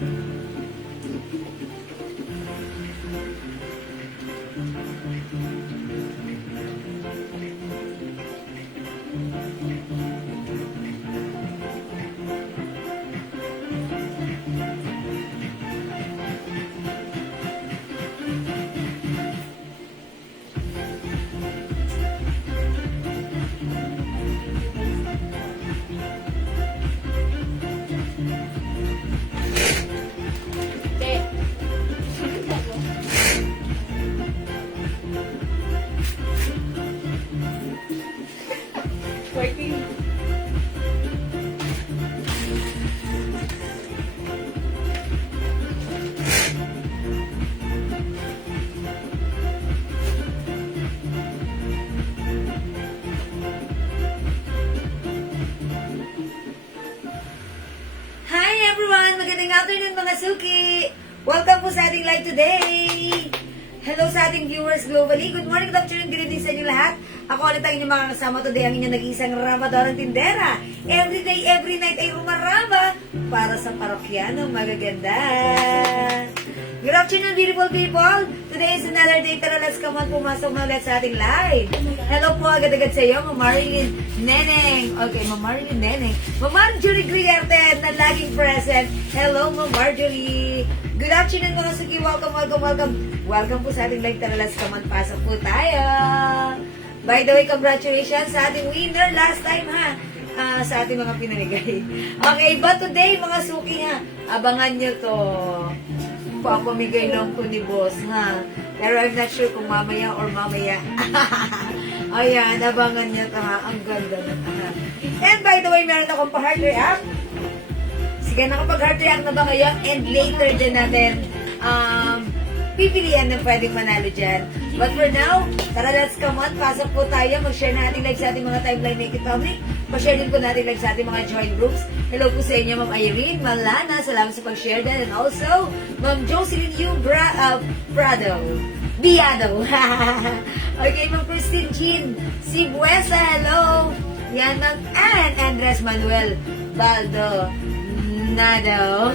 Working. Hi everyone! Magandang afternoon mga suki! Welcome po sa ating live today! Hello sa ating viewers globally. Good morning, good afternoon, good evening sa inyo lahat. Ako ulit ang inyong mga kasama today, ang inyong nag-iisang Ramadorang Tindera. Every day, every night ay rumarama para sa parokyanong magaganda. Good afternoon, beautiful people! Today is another day. Tara, let's come on, pumasok na ulit sa ating live. Hello po agad-agad sa iyo, Ma'am Marilyn Neneng. Okay, Ma'am Marilyn Neneng. Ma'am Marjorie Griarte na laging present. Hello, Ma'am Marjorie. Good afternoon mga suki. Welcome, welcome, welcome. Welcome po sa ating live. Tara, let's come on, pasok po tayo. By the way, congratulations sa ating winner last time ha. Sa ating mga pinamigay. Okay, but today mga suki ha, abangan nyo to. Papamigay lang to ni boss, ha? Pero I'm not sure kung mamaya or mamaya. Ayan, abangan niya to, ha? Ang ganda na, ha? And by the way, meron akong pa-heart react. Sige, nakapag-heart react na ba kayo? And later din natin, pipilian na pwedeng manalo dyan. But for now, tara, let's come on. Pasok po tayo. Mag-share na ating live sa ating mga timeline Naked Family. Pa-share din po natin live sa ating mga joint groups. Hello po sa inyo, Ma'am Irene, Ma'am Lana. Salamat sa pag-share din. And also, Ma'am Jocelyn Yu Prado. Biado. Okay, Ma'am Christine Jean. Si Buesa, hello. Yan, Ma'am Ann Andres Manuel Baldo. Nado.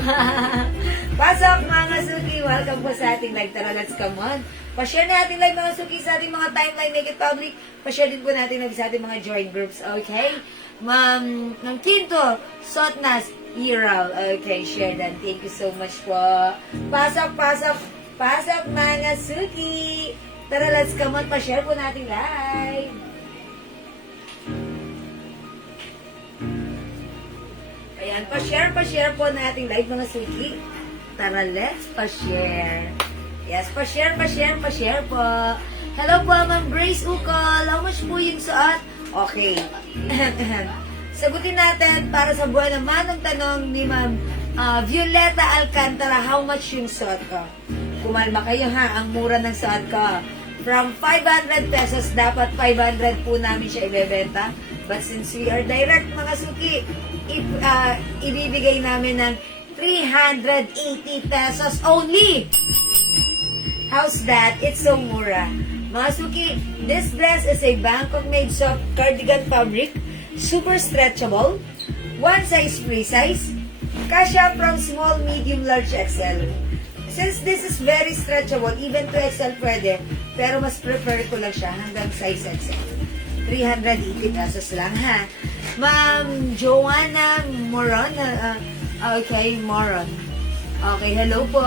Pasok mga suki. Welcome po sa ating live. Tara, let's come on. Pa-share na ating live mga suki sa ating mga timeline Naked Public. Pa-share din po natin live sa ating mga joint groups. Okay? Ma'am, ng Quinto, Sotnas, Iral. Okay, share that. Thank you so much po. Pasok, pasok, pasok mga suki. Tara, let's come on. Pa-share po natin live. Ayan, pa-share po natin live mga suki. Tara, let's pa-share. Yes, pa-share po. Hello po, Ma'am Grace Ukol. How much po yung suot? Okay. Sagutin natin para sa buwan naman ang tanong ni Ma'am Violeta Alcantara, how much yung suot ko? Kumalma kayo ha, ang mura ng suot ko. From 500 pesos, dapat 500 po namin siya ibebenta. But since we are direct mga suki, ibibigay namin ng 380 pesos only. How's that? It's so mura. Mga suki, this dress is a Bangkok-made soft cardigan fabric, super stretchable, one size free size, kasya from small, medium, large, XL. Since this is very stretchable, even to XL pwede, pero mas prefer ko lang siya hanggang size XL. 380 pesos lang ha. Ma'am Joanna Moron, okay, Moron. Okay, hello po.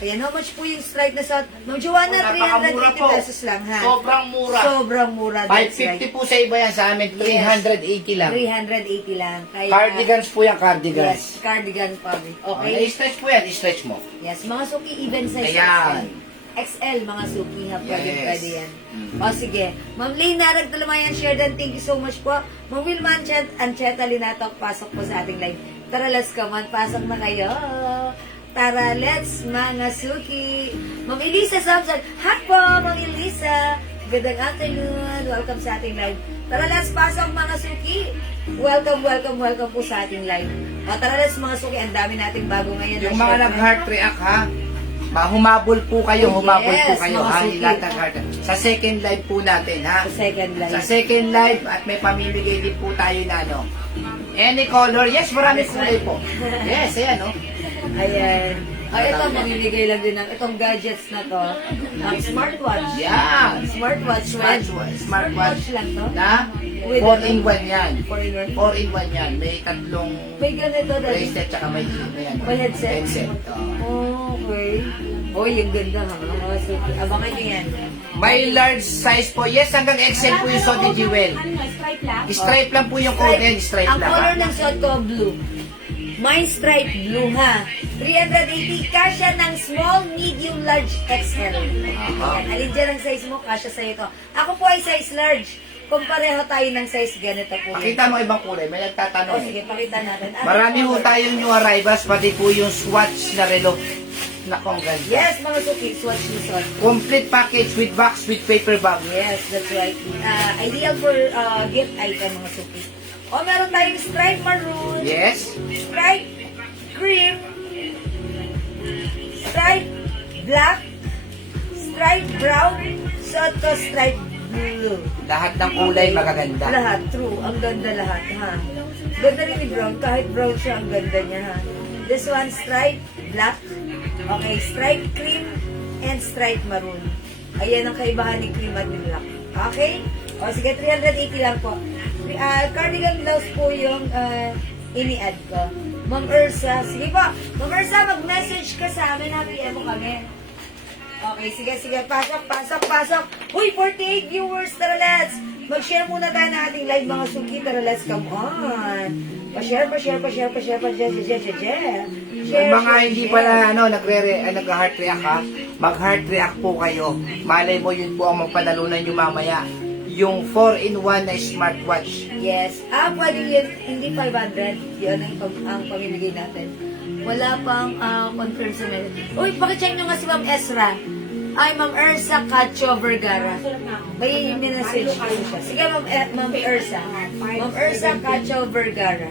Ayan, how much po yung strike na sa... Ma'am Joanna, 380 pesos lang, ha? Sobrang mura. Sobrang mura. 550 po sa iba yan, sa amin 380 lang. 380 lang. Kaya, Cardigans po yan, cardigans. Yes, cardigan pa. Okay? I-stretch po yan, i-stretch mo. Yes, mga suki, even size Ayan. XL, mga suki, ha? Pwede Yes. yan. O, sige. Ma'am Lane Narag Talamayan, share dan. Thank you so much po. Ma'am Wilma Ancheta Linatok, pasok po sa ating live. Tara, let's come on. Pasok na kayo. Tara, let's mga suki. Ma'am Elisa Samson. Hi po, Ma'am Elisa. Good afternoon. Welcome sa ating live. Tara, let's pasok mga suki. Welcome, welcome, welcome po sa ating live. O, tara, let's mga suki. Ang dami nating bago ngayon. Yung mga nag-heart react ha, humabol po kayo, humabol po Yes, kayo mga ha, suki. lahat ng heart. Sa second live po natin ha. Sa second live. Sa second live at may pamimigay din po tayo na ano. Any color, yes, marami kulay po. Yes, ayan no. Ayan. Ay, ito, mamimigay lang din ng itong gadgets na to. Ang smartwatch. Yan. Smartwatch. Smartwatch lang to. Na With 4-in-1 yan. 4-in-1. 4-in-1 yan. May tatlong May ganito dali. bracelet tsaka may May headset? Oo. Okay. Uy, yung ganda ha. Mga suki. Abangan nyo yan. May large size po. Yes, hanggang XL po yung suot ni Jewel. Stripe lang? Stripe lang po yung code. Stripe Ang lang. color ha? ng suot ko, blue. Mine stripe blue ha. 380 kasya ng small, medium, large, XL. Ayan, alin dyan ang size mo, kasya sa'yo to. Ako po ay size large. Kung pareho tayo ng size ganito po. Pakita mo ibang kulay. May O nagtatanong. sige, pakita natin. Marami ho tayong new arrivals, pati po yung Swatch na relo. Naku, ang ganda. Yes, mga suki, swatch ni swatch. Complete package with box, with paper bag. Yes, that's right. Ideal for gift item, mga suki. O, meron tayong stripe maroon, Yes. stripe cream, stripe black, stripe brown, suot ko stripe blue. Lahat ng kulay magaganda. Lahat, true. Ang ganda lahat, ha. Ganda rin ni brown. Kahit brown siya, ang ganda niya, ha. This one, stripe black. Okay, stripe cream and stripe maroon. Ayan ang kaibahan ni cream at ni black. Okay? O, sige, 380 lang po. Cardigan blouse po yung ini-add ko. Ma'am Ursa, sige po. Ma'am Ursa, mag-message ka sa amin, ha. PM mo kami. Okay, sige. Pasok. Uy, 48 viewers, tara let's. Mag-share muna tayo ng ating live mga suki, tara let's, come on. Pa-share. Yung mga hindi pala nag-heart react ha, mag-heart react po kayo. Malay mo yun po ang magpanalunan nyo mamaya. Yung 4-in-1 na smartwatch. Yes. Pwede yun, hindi 500. Yun ang pamimigay natin. Wala pang confirm sa meron. Uy, pakicheck nyo nga si Ma'am Ezra. Ay, Ma'am Ersa Cacho Vergara. May message ko siya. Sige, Ma'am Ersa. Ma'am Ersa Cacho Vergara.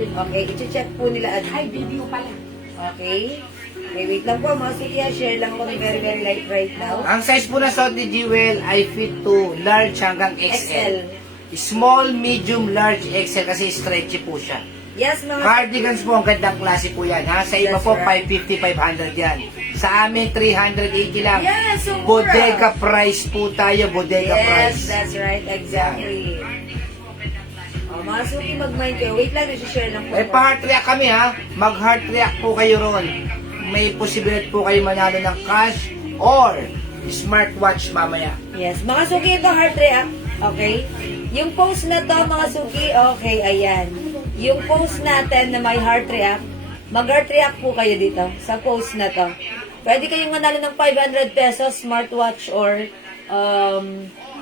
Okay, i-check po nila. Ay, video pala. Okay. Okay, wait lang po. Mga sige, share lang ko very, very light right now. Ang size po na suot ni Jewel ay fit to large hanggang XL. Small, medium, large, XL kasi stretchy po siya. Yes, mga... Cardigans po, ang gandang klase po yan ha. Sa iba That's po, right. 550, 500 yan. Sa amin, 380 lang. Yes, so mura. Bodega price po tayo, bodega Yes, price. that's right. Exactly. Mga suki, mag-mind kayo. Wait lang, share lang po. Eh, pa-heart react kami ha. Mag-heart react po kayo ron. May posibilidad po kayo manalo ng cash or smartwatch mamaya. Yes, mga suki, ito heart react. Okay? Yung post na to, mga suki, okay, ayan. Yung post natin na may heart react, mag-heart react po kayo dito sa post na to. Pwede kayong manalo ng 500 pesos smartwatch or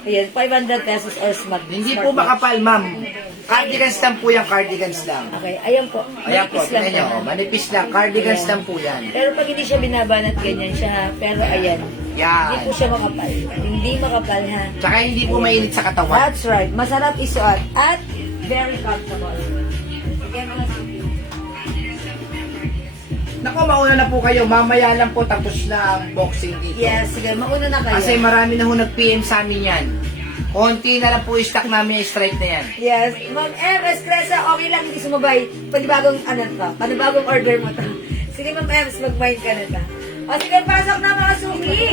ayan, 500 pesos or Hindi po makapal, ma'am. Cardigans lang po yan, cardigans lang. Okay, ayan po. Ayan po, Manipis lang tingnan nyo. yan. Manipis lang, cardigans Ayan. lang po yan. Pero pag hindi siya binabanat, ganyan siya ha. Pero ayan, hindi po Yan. siya makapal. Hindi makapal ha. Tsaka hindi po mainit sa katawan. That's right. Masarap isuot at very comfortable. Again, mga suki. Naku, mauna na po kayo. Mamaya lang po tapos na ang boxing dito. Yes, sige, mauna na kayo. Kasi marami na ho nag-PM sa amin yan. Konti na lang po i-stock namin yung stripe na yan. Yes, Ma'am M. Espressa, okay lang, hindi sumabay. Panibagong panibagong order mo to. Sige, Ma'am M, mag-mind ka na ta. O sige, pasok na mga suki.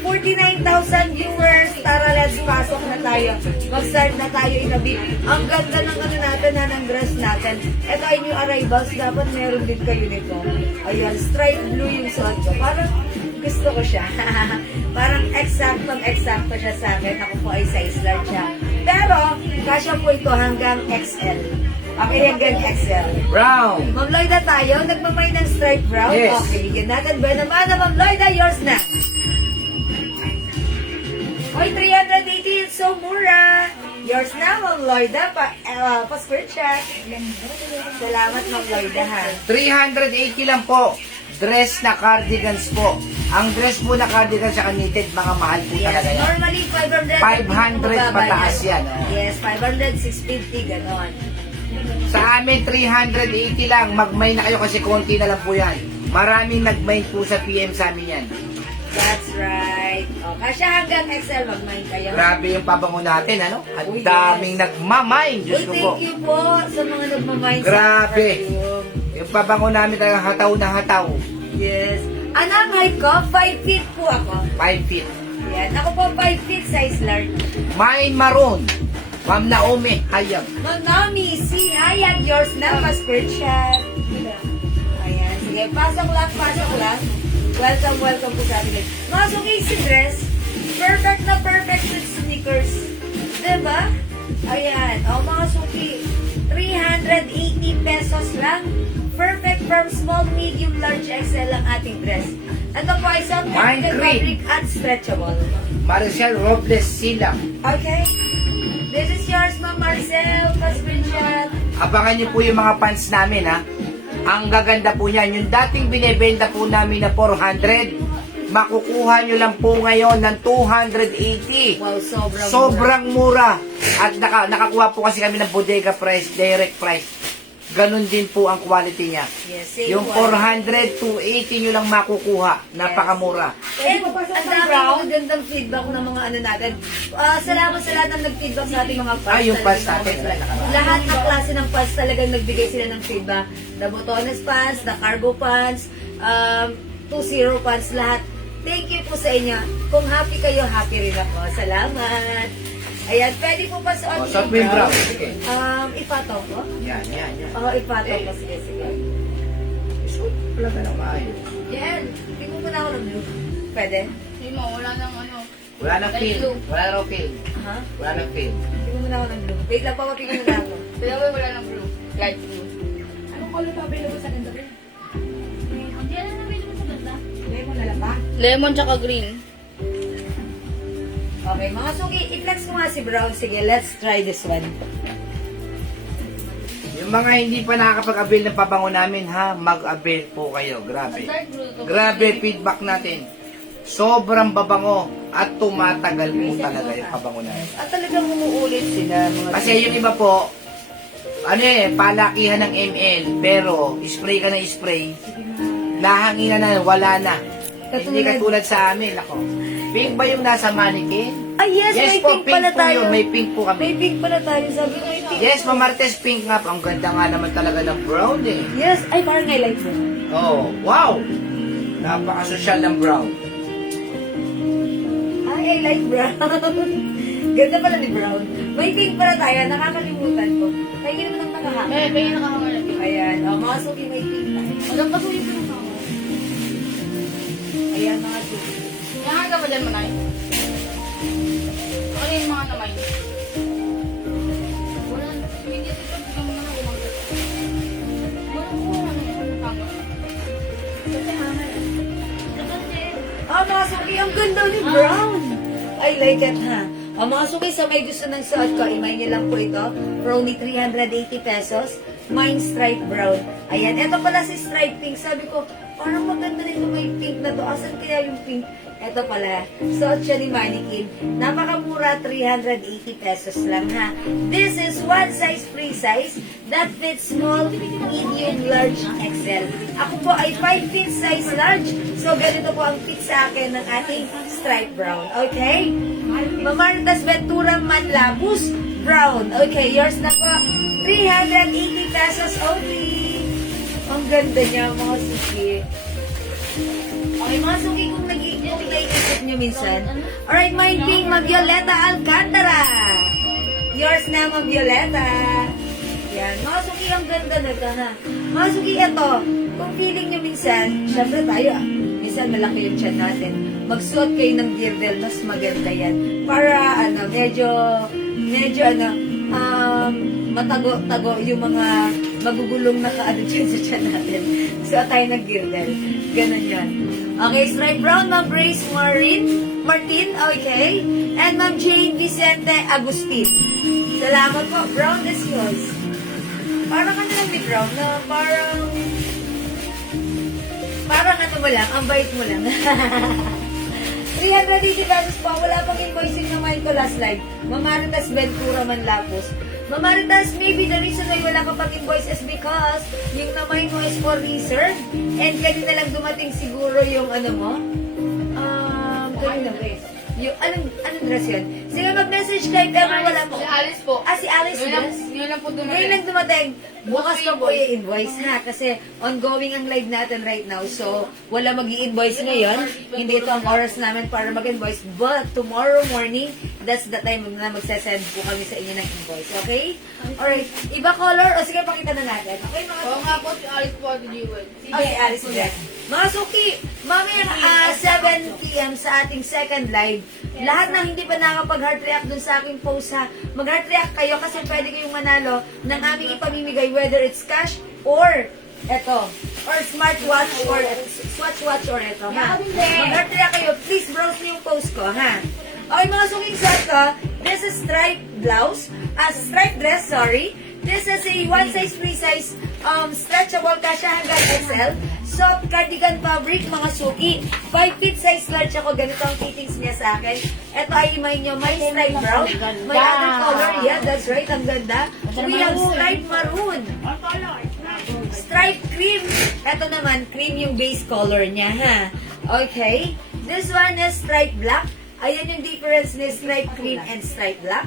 49,000 viewers. Tara, let's pasok na tayo. Mag-start na tayo in a bit. Ang ganda ng natin ng dress natin. Ito ay new arrivals. Dapat meron din kayo nito. Ayan, stripe blue yung suot ko. Parang gusto ko siya. Parang eksakto siya sa akin. Ako po ay size large siya. Pero, kasya po ito hanggang XL. Okay, hanggang XL. Brown. Ma'am Lloyda tayo, nagmamay ng stripe brown. Yes. Okay, bigyan natin. Buena mana, Ma'am Lloyda, yours na. Oy, 380, it's so mura. Yours na, Ma'am Lloyda. Pa-screenshot. Salamat, Ma'am Lloyda, ha. 380 lang po. Dress na cardigans po. Ang dress po na cardigan sa knitted, mga mahal po Yes, talaga yan. normally 500. 500 pataas yan. Oh. Yes, 500, 650, ganon. Sa amin, 380 lang. Mag-mine na kayo kasi konti na lang po yan. Maraming nag-mine po sa PM sa amin yan. That's right. O, kasya hanggang XL, mag-mind kayo. Grabe yung pabango natin, ano? Ang Uy, daming yes. nagmamine. Diyos Uy, ko po. thank you po sa mga nagmamind Grabe. sa perfume. Yung pabango namin talaga hataw na hataw. Yes. Ano ang height ko? 5 feet po ako. 5 feet. Yan. Ako po 5 feet size large. Mine maroon. Ma'am Naomi, hayag. Ma'am Naomi, see, hayag yours na ma-screenshot. Ayan. Sige, pasok lang, pasok lang. Welcome, welcome po sa atin. Mga suki si dress. Perfect na perfect with sneakers. Diba? Ayan. O mga suki. 380 pesos lang. Perfect from small, medium, large, XL ang ating dress. Ito po ay soft Mine and green. fabric at stretchable. Maricel Robles Silang. Okay? This is yours, Ma'am Marcel. Pa-screenshot. Abangan niyo po yung mga pants namin, ha. Ang gaganda po niyan. Yung dating binebenta po namin na 400, makukuha niyo lang po ngayon ng 280. Wow, sobrang Sobrang mura. At nakakuha po kasi kami ng bodega price, direct price. Ganon din po ang quality niya. Yes, same Yung one. 400, 280 nyo lang makukuha. Napakamura. And ang dami magandang feedback ng mga ano natin. Salamat sa lahat ng nag-feedback sa ating mga fans. Yung fans Talagang natin. Lahat ng klase ng fans talagang nagbigay sila ng feedback. The Botones fans, the Cargo fans, 2-0 fans, lahat. Thank you po sa inyo. Kung happy kayo, happy rin ako. Salamat. Ayan, pwede po pa suot Suot mo yung brown. Sige. Ipataw ko? Yan. Oo, ipataw ko. Sige. Suot pala ka ng maayos. Yan. Tingnan mo na ako ng blue. Pwede? Hindi mo, wala nang ano. Wala nang feel. Wala nang feel. Ha? Wala nang feel. Tingnan mo na ako ng blue. Wait lang, papapigil mo na ako. Pero wala nang blue. Light blue. Anong color pa available sa ganda rin? Hindi na namin mo sa ganda. Lemon na lang ba? Lemon tsaka green. Okay, mga suki, i-flex ko nga si Brown. Sige, let's try this one. Yung mga hindi pa nakakapag-avail ng pabango namin, ha, mag-avail po kayo. Grabe. Dark blue to. Grabe feedback natin. Sobrang babango at tumatagal po talaga yung pabango namin. At talagang umuulit sila. Mga Kasi yung iba po, palakihan ng ml, pero spray ka ng spray, nahanginan na, wala na. Hindi katulad sa amin, ako. Pink ba yung nasa mannequin? Ay, yes, may po, pink pala po tayo. yun. May pink po May kami. pink pala tayo. Sabi ko, may pink. Yes, Mamartes, pink nga. Ang ganda nga naman talaga ng brown eh. Yes, ay, parang I like it. Oh, wow! Napaka-social ng brown. Ay, I like brown. Ganda pala ni Brown. May pink pala tayo. Nakakalimutan ko. Kaya naman ang nakahanga. Kaya nakahangal na pink. Ayan. O, mga suki, may pink tayo. Walang pasulit ko na ako. Ayan, mga suki. Nakahanga pa dyan, Manay? Ano yung mga namay? Wala. Hindi dito pa. Bigyan mo na lang umagat. Wala ko. Kasi hangal. Mga suki, ang ganda ni Brown. I like it, ha? Mga suki, sa may gusto ng suot ko, imay niyo lang po ito. For only 380 pesos. Mine stripe brown. Ayan, ito pala si stripe pink. Sabi ko, parang maganda nito may pink na to. Asan kaya yung pink? Ito pala. Suot siya ni Mannequin. Napakamura, 380 pesos lang, ha? This is one size free size that fits small, medium, large, XL. Ako po ay 5 feet size large. So, ganito po ang fit sa akin ng ating stripe brown. Okay? Mamartas Ventura Manlabus brown. Okay, yours na po. 380 pesos only. Ang ganda niya, mga suki. Okay, mga suki, kung nag-iisip nyo minsan. Alright, mine pink, Mag-Violeta Alcantara. Yours na, Mag-Violeta. Yan, mga suki, ang ganda na ito, ha. Mga suki, ito, kung feeling nyo minsan, syempre tayo, minsan malaki yung tiyan natin. Magsuot kayo ng girdle, mas maganda yan. Para, medyo, matago-tago yung mga magugulong na kaano dyan sa tiyan natin. Suot tayo ng girdle. Ganun yan. Okay, stripe brown, Ma'am Grace Martin, okay. And Ma'am Jane Vicente Agustin. Salamat po. Brown is yours. Parang ano lang ni Brown, na parang ano mo lang, ang bait mo lang. 380 pesos po, wala pang invoicing na mine ko last live. Mamaritas Ventura Manlapos. Mamaritas, maybe the reason why wala ka pang invoice is because yung na mine mo is for reserve. And kanina lang dumating siguro yung ano mo. Kanina. Yung, anong dress yun? Sige, mag-message kay Ever wala po. Si Alice po. Si Alice dress? Yun lang po dumating. Ngayon lang dumating. Bukas pa po yung invoice ha. Kasi ongoing ang live natin right now. So, wala mag invoice ngayon. Hindi ito ang oras namin para mag-invoice. But, tomorrow morning, that's the time na magsasend po kami sa inyo ng invoice. Okay? Alright. Iba color? O sige, pakita na natin. Okay, mga Oo nga po, si Alice po, si Jewel. Okay, Alice dress. Mga suki, mamaya 7 p.m. sa ating second live. Lahat ng hindi pa nakapag-heart react dun sa aking post ha, mag-heart react kayo kasi pwede kayong manalo ng aming ipamimigay whether it's cash or eto, or smartwatch or watch or eto ha. Mag-heart react kayo, please browse niyo yung post ko ha. Okay mga suking set ko, this is striped blouse, striped dress, sorry. This is a one size, free size, stretchable kasha hanggang XL. Soft cardigan fabric, mga suki. 5 feet size large ako. Ganito ang fittings niya sa akin. Ito ay may nyo, may stripe brown. May other color. Yeah, that's right. Ang ganda. We have stripe maroon. Stripe cream. Ito naman, cream yung base color niya, ha? Okay. This one is stripe black. Ayan yung difference ni stripe cream and stripe black.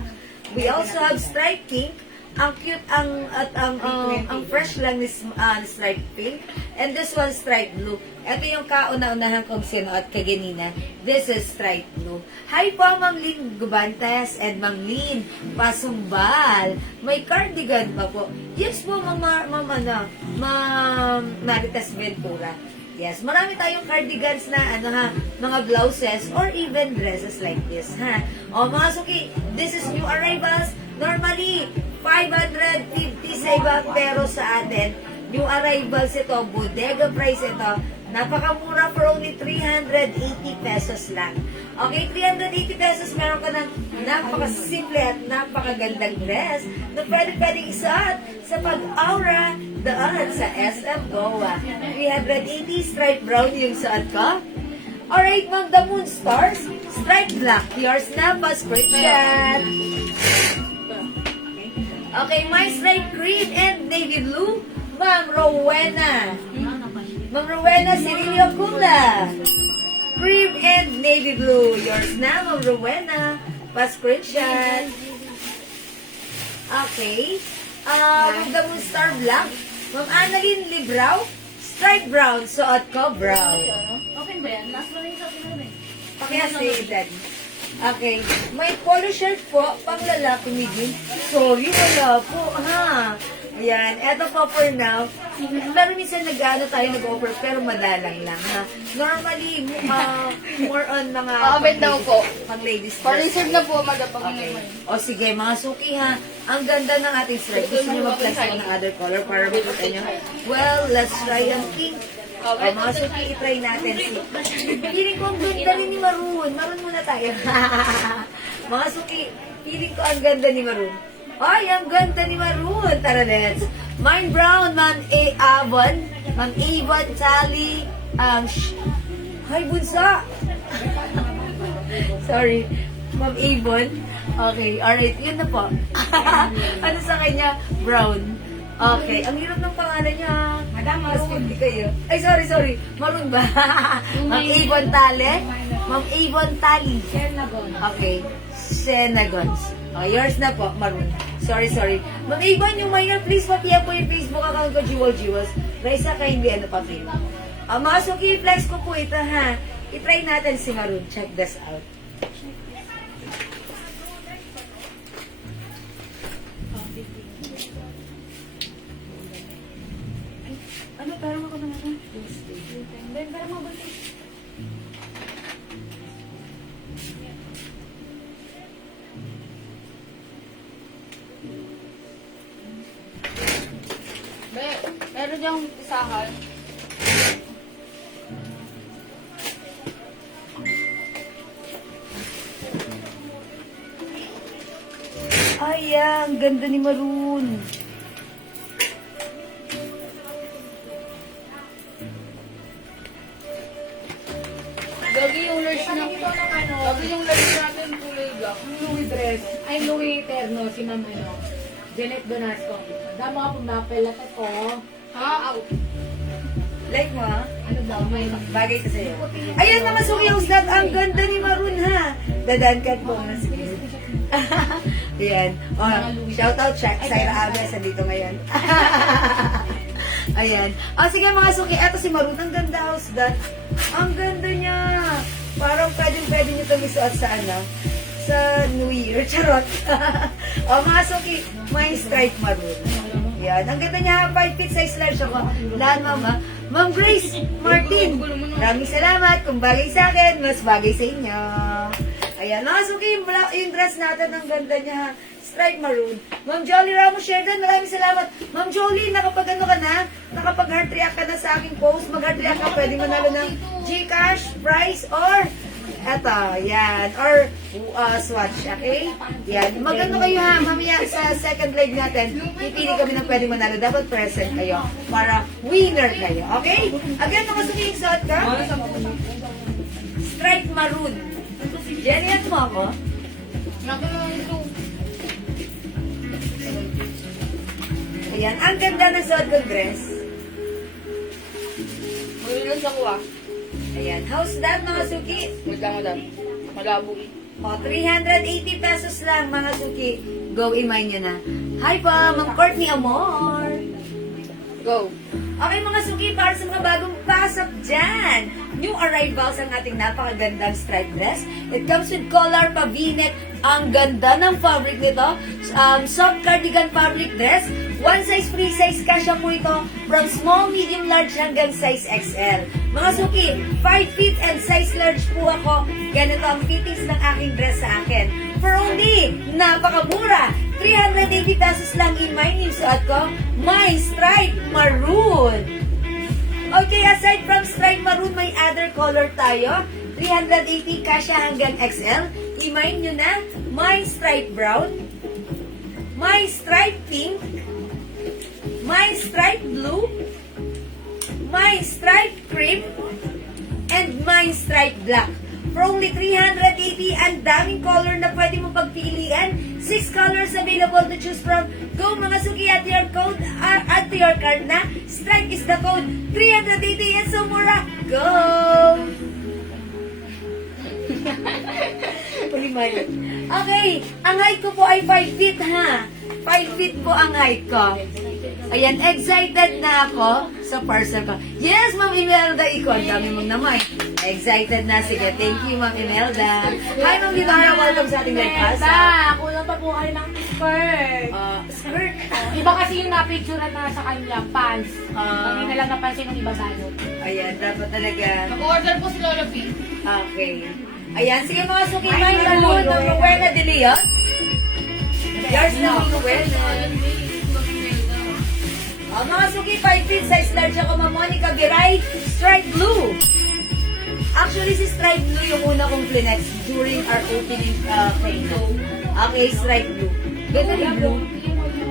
We also have stripe pink. Ang cute, ang fresh lang ni stripe pink. And this one, stripe blue. Ito yung kauna-unahan kong sinuot kaganina. This is stripe blue. Hi po, Ma'am Lynn Gubantes and Ma'am Lynn Pasumbal. May cardigan pa po. Yes po, Ma'am Maritas Ventura. Yes, marami tayong cardigans na mga blouses or even dresses like this, ha. O mga suki, this is new arrivals. Normally, 550 sa iba, pero sa atin, yung arrivals ito, bodega price ito, napakamura for only 380 pesos lang. Okay, 380 pesos, meron ka ng napakasimple at napakagandang dress na pwedeng isuot sa pag-aura daan sa SM Goa. 380 stripe brown yung suot ko. Alright, Ma'am, the Moon Stars, stripe black. Yours na, pa-screenshot. Okay, my stripe green and navy blue, Ma'am Rowena. Ma'am Rowena Cirillo Kunda. Cream and navy blue. Yours na, Ma'am Rowena. Pa-screenshot. Okay. With the Moon Star Black, Ma'am Annalyn Librao. Stripe brown. Suot ko, brown. Okay ba yan? Last one yung sa akin. Pakiyasi, Daddy. Okay. May polo shirt po, pang lalaki medium. Sorry, wala po, ha? Ayan, eto po for now. Pero minsan nag-offer, pero madalang lang, ha? Normally, more on mga Bet daw po. pang ladies dress. Pa-reserve na po, madapang Okay. naman. O sige, mga suki ha. Ang ganda ng ating stripe. Gusto nyo mag-plus ko ng other color para makita nyo? Well, let's try ang pink. O mga suki, itry natin si... Feeling ko ang ganda rin ni Maroon. Maroon muna tayo. Mga suki, feeling ko ang ganda ni Maroon. Ay, ang ganda ni Maroon. Tara, let's. Mine Brown, Ma'am Avon. Ma'am Avon, Tally. Hi, bunsa. Sorry. Ma'am Avon. Okay, alright. Yun na po. Ano sa kanya? Brown. Okay. Ang hirap ng pangalan niya. Madam, Maroon. Kayo. Ay, sorry. Maroon ba? Ma'am Avon Tale. Ma'am Avon Tali. Okay. Senagons. Oh, yours na po, Maroon. Sorry. Ma'am Avon, yung minor, please papiya po yung Facebook account ko, Jewels. Raisa ka hindi ano papi. Mga suki, flex ko po ito, ha. I-try natin si Maroon. Check this out. Ano, parang ako na naman? Then, parang mabalik. Meron diyang isahan. Ay, ang ganda ni Maroon. Gagi yung large na. Gagi yung large natin, kulay black. Louis dress. Ay, Louis Terno, si Ma'am Janet Donasco. Dama ka pumapelat ako. Ha? Like mo, ha? Ano daw, may Bagay ka sa'yo. Ayan mga suki husgat, ang ganda ni Maroon ha. Dadankat po na sige. Ayan. Oh, shout out Syra Aves, andito ngayon. Ayan. Oh, sige mga suki, eto si Maroon. Ang ganda husgat. Ang ganda niya. Parang pwede nyo itong isuot sa ano? Sa New Year. Charot. Oh, mga suki, may stripe Maroon. Yan. Ang ganda niya, 5 feet size large ako. Lahat, mama. Ma'am Grace Martin, maraming salamat. Kung bagay sa akin, mas bagay sa inyo. Ayan. Mga suki, yung dress natin, ang ganda niya. Stripe maroon. Ma'am Jolie Ramos Sheridan, maraming salamat. Ma'am Jolie, nakapag ano ka na? Nakapag heart react ka na sa aking post. Mag heart react ka, pwede manalo ng Gcash, prize, or eto, yan. Or swatch, okay? Yan. Magano kayo ha, mamaya sa second leg natin, pipili kami ng pwede manalo. Dapat present kayo para winner kayo, okay? Again, mga suming suot ka? Stripe maroon. Jenny, mo ako? Naku naman ito. Ayan, ang ganda ng suot kong dress. Maglilas ako ah. Ayan, how's that mga suki? Wait lang madam. Malabo eh. O, 380 pesos lang mga suki. Go, imay nyo na. Hi po, Ma'am Courtney Amor. Go. Okay mga suki, para sa mga bagong pasok dyan. New arrivals ang ating napakagandang striped dress. It comes with collar pa v-neck. Ang ganda ng fabric nito. Soft cardigan fabric dress. One size, free size, kasya po ito. From small, medium, large hanggang size XL. Mga suki, 5 feet and size large po ako. Ganito ang fittings ng aking dress sa akin. For only, napakamura. 380 pesos lang in my new suot ko. My stripe maroon. Okay, aside from stripe maroon, may other color tayo. 380 kasya hanggang XL. I-mine nyo na. My stripe brown. My stripe pink. My stripe blue. My stripe cream. And my stripe black. For only 380, ang daming color na pwede mo pagpilian. 6 colors available to choose from. Go mga suki, at your code, add to your card na. Strike is the code. 380 and so mura. Go! Okay, ang height ko po ay 5 feet ha. 5 feet po ang height ko. Ayan, excited na ako sa parcel ko. Yes, Ma'am Imelda, ikaw, ang dami mong naman. Excited na. Sige, thank you, Ma'am Imelda. Hi, Ma'am Lidara, welcome sa ating live class. kulang pa po kayo ng skirt. Skirt. Iba kasi yung napicture na sa kanya, pants. Hindi na lang napansin ng iba balot. Ayan, dapat talaga. Nag-order po si Lola P. Okay. Ayan, sige mga suki, Ay, may nalulod. talon ng Rowena de Leon. Yours na Rowena. Mga suki, 5 feet, size large ako, Ma'am Monica Giray, stripe blue. Actually, si stripe blue yung una kong flinex during our opening kayna. Okay, stripe blue. Ganda ni blue.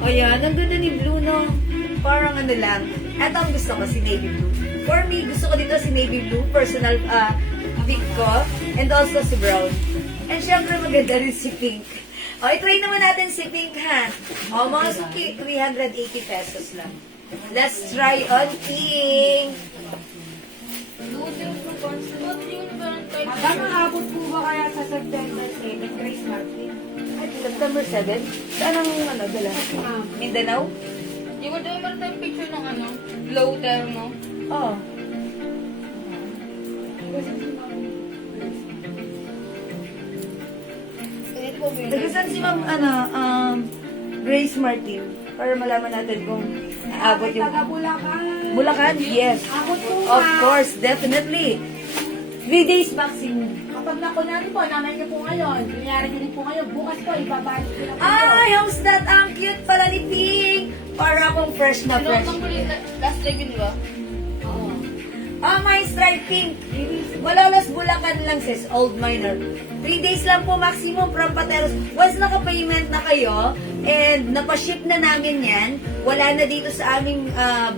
Ayan, ang ganda ni blue, no? Parang ano lang. Ito ang gusto ko, si navy blue. For me, gusto ko dito si navy blue, personal pick ko, and also si brown. And syempre, maganda rin si pink. O, i-try naman natin si pink, ha? O, mga suki, 380 pesos lang. Let's try on pink. Hanggang maabot po ba kaya sa September 7, Grace Martin? September 7? Saan ang ano, dala? Mindanao? Di ba doon meron tayong picture ng ano? Bloater, no? Oo. Nagkasan si Ma'am, Grace Martin, para malaman natin kung aabot yung... Taga Bulacan. Bulacan? Yes. Abot po Of course, definitely. 3 days vaccine. Kapag nakunan po, naman niyo po ngayon. Nangyari niyo rin po ngayon. Bukas po, ibabalik ko na po. Ay, how's that? Ang cute pala ni Pink. Para akong fresh na fresh. Ano muli last leg yun ba? My stripe pink. Malolos Bulacan lang sis, old miner. 3 days lang po maximum from Pateros. Once naka-payment na kayo, and napaship na namin yan, wala na dito sa aming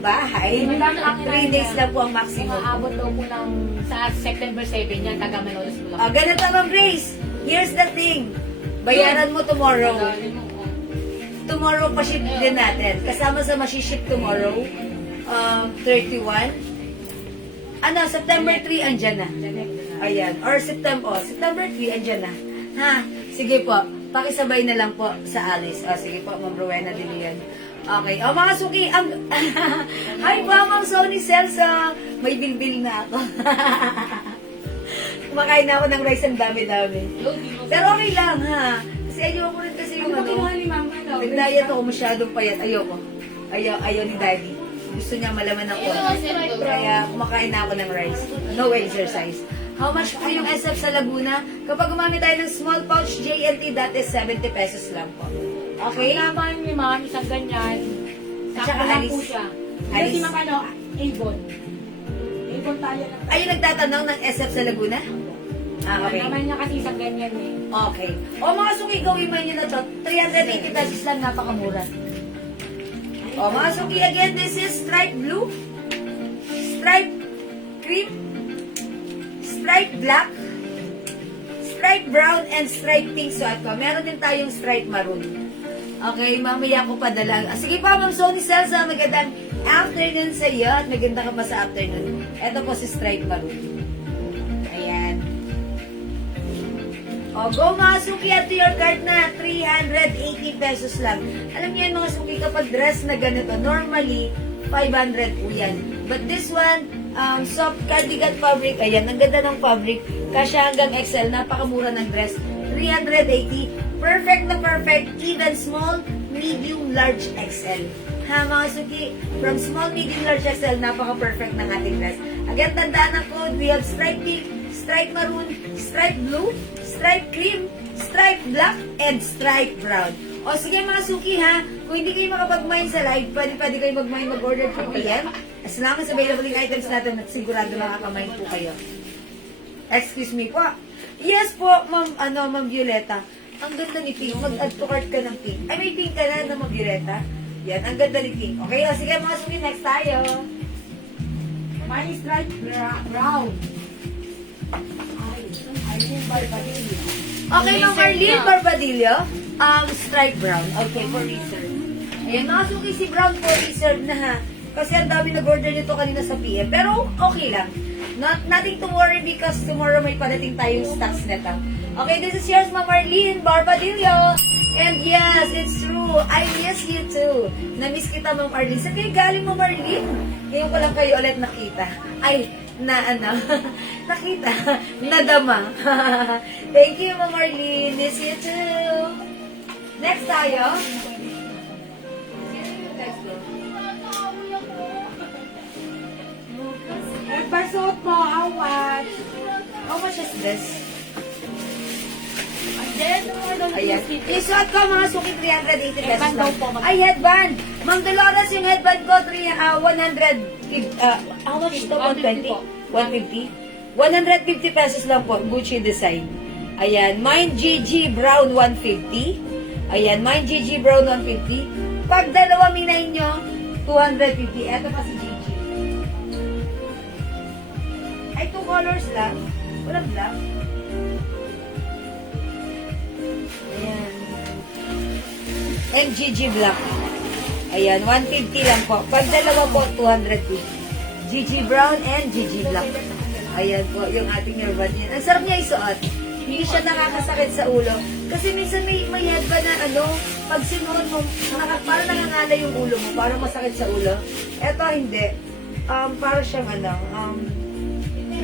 bahay. 3 days lang po ang maximum. Maabot daw po ng sa September 7 yan, taga Malolos Bulacan. Ganito Ma'am Grace, here's the thing. Bayaran mo tomorrow. Tomorrow pa-ship din natin. Kasama sa masiship tomorrow, 31. September 3, andyan na. Ayan. Or September 3, andyan na. Ha? Sige po. Pakisabay na lang po sa Alice. Sige po, Ma'am Rowena de Leon. Okay. Mga suki, hi po, Ma'am Sony Celsa. May bilbil na ako. Kumakain na ako ng rice ang dami-dami. Pero okay lang, ha? Kasi ayoko rin kasi yung Ano ba kinuha ni Ma'am? nag-diet ako masyadong payat. Ayoko. Ayaw ni Daddy. Gusto niya malaman ng konti. Kaya kumakain na ako ng rice. No exercise. How much po yung SF sa Laguna? Kapag gumamit tayo ng small pouch JNT, that is 70 pesos lang po. Okay? Kailangan ni Ma'am, isang ganyan. At saka Sakto lang po Alice. siya. Alice. Yung si Ma'am, Avon. Avon tayo na. Ayun nagtatanong ng SF sa Laguna? Okay. Naman niya kasi isang ganyan eh. Okay. O mga suki, gawin mo nyo na to. 380 pesos lang, napakamura. O mga suki, again, this is stripe blue, stripe cream, stripe black, stripe brown, and stripe pink suot ko. Meron din tayong stripe maroon. Okay, mamaya ko padala. Sige pa, Ma'am Sony Celsa, magandang afternoon sa iyo at maganda ka pa sa afternoon. Ito po si stripe maroon. Ayan. O, go mga suki at to your cart na 380 pesos lang. Alam niyo yan mga suki, kapag dress na ganito, normally 500 po yan. But this one, soft cardigan fabric, ayan, ang ganda ng fabric. Kasya hanggang XL, napakamura ng dress. 380, perfect na perfect, even small, medium, large XL. Ha mga suki, from small, medium, large XL, napaka-perfect ng ating dress. Again, tandaan ang code, we have stripe pink, stripe maroon, stripe blue, stripe cream, stripe black, and stripe brown. O sige mga suki ha, kung hindi kayo makapag-mine sa live, pwede kayo mag-mine, mag-order po PM. As long as available yung items natin at sigurado makaka-mine po kayo. Excuse me po. Yes po, Ma'am Violeta. Ang ganda ni Pink. Mag-add to cart ka ng Pink. Ay, may Pink ka na Ma'am Violeta. Yan, ang ganda ni Pink. Okay, o sige mga suki, next tayo. Mine is stripe brown. Ay, yung barbadillo. Okay, Ma'am Arlene Barbadillo. Stripe brown. Okay, for reserve. Ayan, mga suki, si brown for reserve na ha. Kasi ang dami nag-order nito kanina sa PM. Pero okay lang. Nothing to worry because tomorrow may parating tayong stocks nito. Okay, this is yours, Ma'am Arlene Barbadillo. And yes, it's true. I miss you too. Na-miss kita, Ma'am Arlene. Saan kayo galing, Ma'am Arlene? Ngayon ko lang kayo ulit nakita. Ay, nakita. Nadama. Thank you, Ma'am Arlene. Miss you too. Next tayo. Pasuot mo, awat. How much is this? Ayan. Ayan. Isuot ko mga suki 380 pesos Headband daw lang. po, Ay, headband. Ma'am Dolores, yung headband ko, 100. How much ito? 120? 150? 150 pesos lang po. Gucci design. Ayan. Mine GG Brown 150. Ayan. Mine GG Brown 150. Pag dalawa minay nyo, 250. Ito pa si GG. Ay, 2 colors lang. Walang black. Ayan. MGG Black. Ayan, 150 lang po. Pag dalawa po, 250. GG Brown and GG Black. Ayan po, yung ating earbud niya. Ang sarap niya isuot. Hindi siya nakakasakit sa ulo. Kasi minsan may headband na pag sinuot mo, parang nangangala yung ulo mo, parang masakit sa ulo. Eto hindi. Parang siyang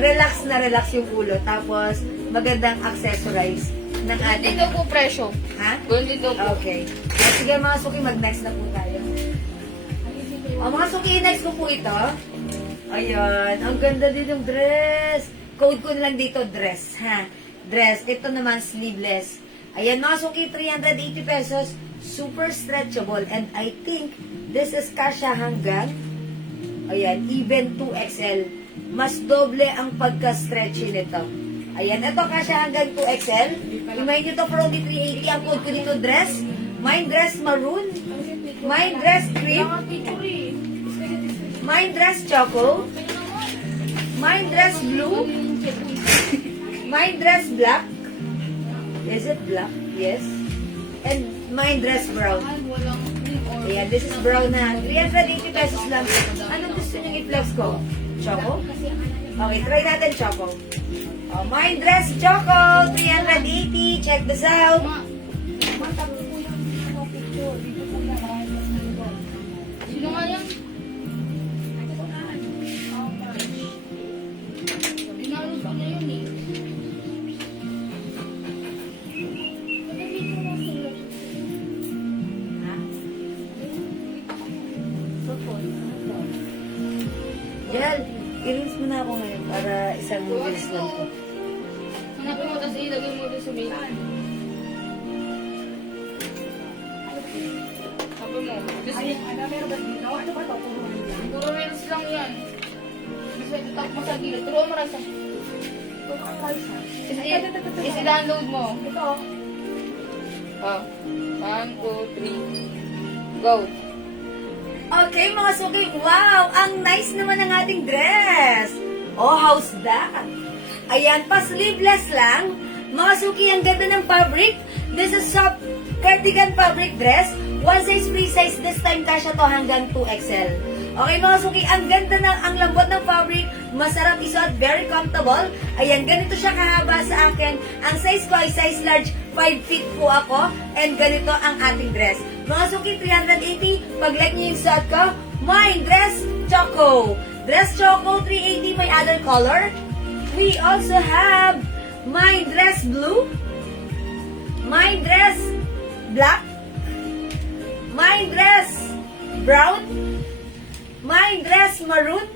relax na relax yung ulo. Tapos, magandang accessorize ng Hindi ating... daw po presyo. Ha? Hindi daw po. Okay. Sige mga suki, mag-next na po tayo. Mga suki, next ko po ito. Ayan, ang ganda din yung dress. Code ko na lang dito, dress. Ha? Dress. Ito naman, sleeveless. Ayan, mga suki, 380 pesos. Super stretchable. And I think, this is kasha hanggang, ayan, even 2XL. Mas doble ang pagka-stretchy nito. Ayan, ito kasha hanggang 2XL. Remind nyo to for only 380. Ang code ko dito, dress. Mine dress maroon. Mine dress cream. Mine dress choco. Mine dress blue. Mine dress black. Is it black? Yes. And mine dress brown. Ayan, this is brown na. 380 pesos lang. Anong gusto nyo i-flex ko? Choco? Okay, try natin Choco. Oh, my dress Choco, 380. Check this out. Matagal po yung picture. Dito po na lang. Sino nga yan? Dinalo pa niya yun eh. Jel, i-rinse mo na ako ngayon para isang rinse lang to. Hanapin mo, tapos ilagay mo doon sa may... Sabi mo. Ay, ano, meron ba dito? Ano ba ito? Puro ano yan? Puro reels lang yan. Basta itap mo sa gilid. Turuan mo lang sa... Puro ang kalsa. Isi-download mo. Ito. Oh. 1, 2, 3. Go. Okay, mga suki, wow! Ang nice naman ng ating dress! Oh, how's that? Ayan pa, sleeveless lang. Mga suki, ang ganda ng fabric. This is soft cardigan fabric dress. One size, free size. This time, kasya to hanggang 2XL. Okay, mga suki, ang ganda ng, ang lambot ng fabric. Masarap isuot, very comfortable. Ayan, ganito siya kahaba sa akin. Ang size ko ay size large. 5 feet po ako. And ganito ang ating dress. Mga suki, 380. Pag like niyo yung suot ko, my dress Choco. Dress Choco, 380. May other color. We also have my dress blue. My dress black. My dress brown. My dress maroon.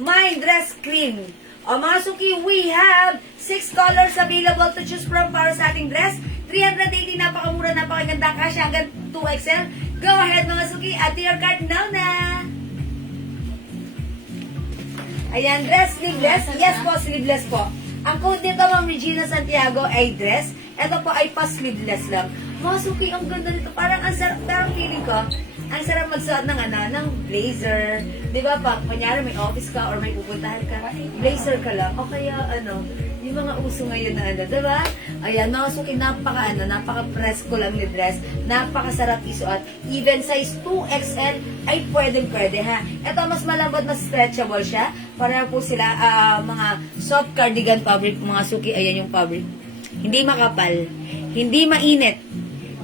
My dress cream. O mga suki, we have 6 colors available to choose from para sa ating dress. 380, napakamura, napakaganda, kasya hanggang 2XL. Go ahead mga suki, add to your cart now na. Ayan, dress sleeveless. Yes po, sleeveless po. Ang code nito, Ma'am Regina Santiago, ay dress. Ito po ay pa-sleeveless lang. Mga suki, ang ganda nito. Parang ang sarap, parang feeling ko, ang sarap magsuot ng blazer. Di ba pa, kunyari may office ka or may pupuntahan ka, blazer ka lang. O kaya yung mga uso ngayon na di ba? Ayan, mga suki, napaka-presko lang ni dress. Napakasarap isuot. Even size 2XL ay pwedeng-pwede ha. Ito, mas malambot, mas stretchable siya. Para po sila, mga soft cardigan fabric, mga suki, ayan yung fabric. Hindi makapal. Hindi mainit.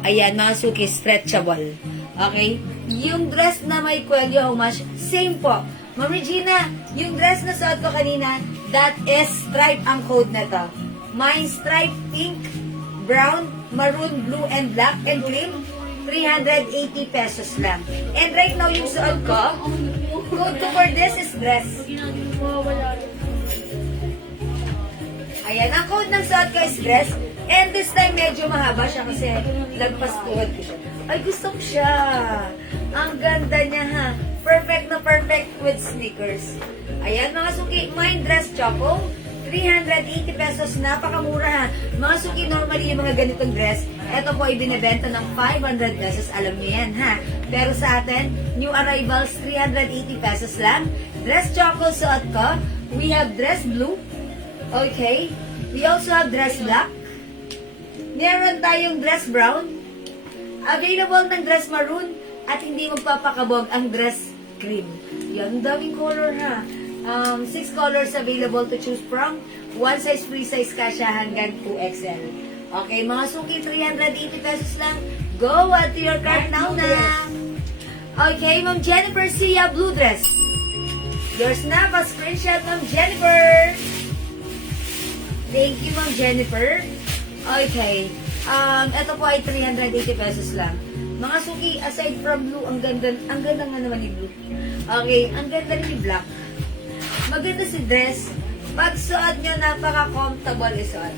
Ayan, mga suki, stretchable. Okay? Yung dress na may kwelyo, how much? Same po. Ma'am Regina, yung dress na suot ko kanina, that is stripe ang code na to. Mine stripe pink, brown, maroon, blue, and black, and cream. 380 pesos lang. And right now, yung suot ko, code ko for this is dress. Ayan, ang code ng suot ko is dress. And this time, medyo mahaba siya kasi lagpas tuhod ko siya. Ay, gusto ko siya. Ang ganda niya, ha. Perfect na perfect with sneakers. Ayan, mga suki, mine dress Choco. 380 pesos, napakamura, ha. Mga suki, normally yung mga ganitong dress, ito po ay binibenta ng 500 pesos. Alam niyo yan, ha. Pero sa atin, new arrivals, 380 pesos lang. Dress Choco suot ko. We have dress blue. Okay. We also have dress black. Meron tayong dress brown. Available ng dress maroon. At hindi magpapakabog ang dress cream. Yan, daming color ha. 6 colors available to choose from. One size, free size kasya hanggang 2XL. Okay, mga suki, 380 pesos lang. Go at your cart now na. Okay, Ma'am Jennifer Sia, blue dress. Yours na, pa-screenshot, Ma'am Jennifer. Thank you, Ma'am Jennifer. Okay. Ito po ay 380 pesos lang. Mga suki, aside from blue, ang ganda nga naman ni blue. Okay, ang ganda rin ni black. Maganda si dress. Pag suot nyo, napaka-comfortable isuot.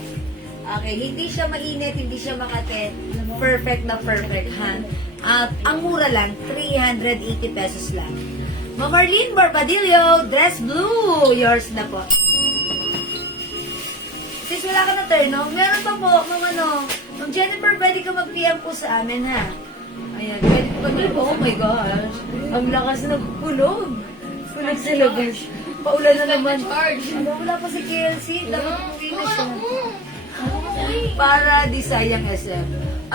Okay, hindi siya mainit, hindi siya makate. Perfect na perfect, ha? At ang mura lang, 380 pesos lang. Ma'am Marlene Barbadillo, dress blue. Yours na po. Sis, wala ka na turn, no? Meron pa po, Ma'am Jennifer, pwede ka mag-PM po sa amin, ha? Ayan, pwede ka mag-PM. Oh my gosh. Ang lakas nagpulog. Pulag sila, guys. Paulan na naman. Wala pa si KLC. Dapat umuwi na siya. Para di sayang SM.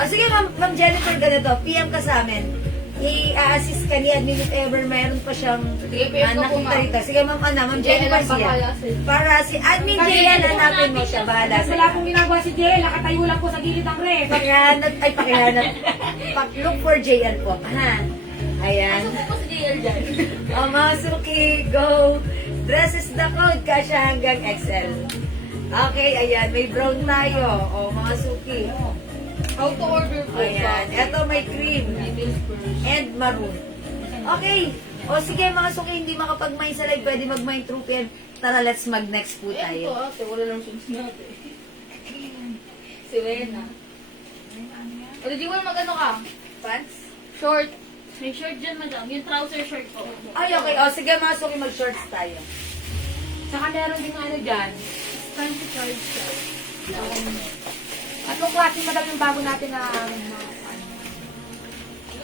Sige, Ma'am Jennifer, ganito. PM ka sa amin. i-assist ka ni admin if ever meron pa siyang Sige, PM ko po, nakita ma'am. rito. Sige, ma'am, Ma'am Jenny Jennifer lang siya. bahala sa'yo. Para si admin Jayan, hanapin mo siya. Bahala Wala sa'yo. pong ginagawa si Jel, nakatayo lang po sa gilid ng ref. Pakihanap, ay pakihanap. Look for JL po. Ha? Ayan. Ano po si JL dyan? O, mga suki, go! Dress is the code, kasya hanggang XL. Okay, ayan, may brown tayo. O, mga suki. How to order po? Ayan, eto may cream Details first. and maroon. Okay. O, sige, mga suki, hindi makapag-mine sa live, pwede mag-mine through PM. Tara, let's mag-next po Ayan tayo. po ate, wala lang shoes natin. Si Rena. O, di mo mag-ano ka? Pants? Short. May short dyan, madam. Yung trouser short po. Ay, okay. O, sige, mga suki, mag-shorts tayo. Saka meron din ano dyan. Time to charge ka. Anong klase madam yung bago natin na Ano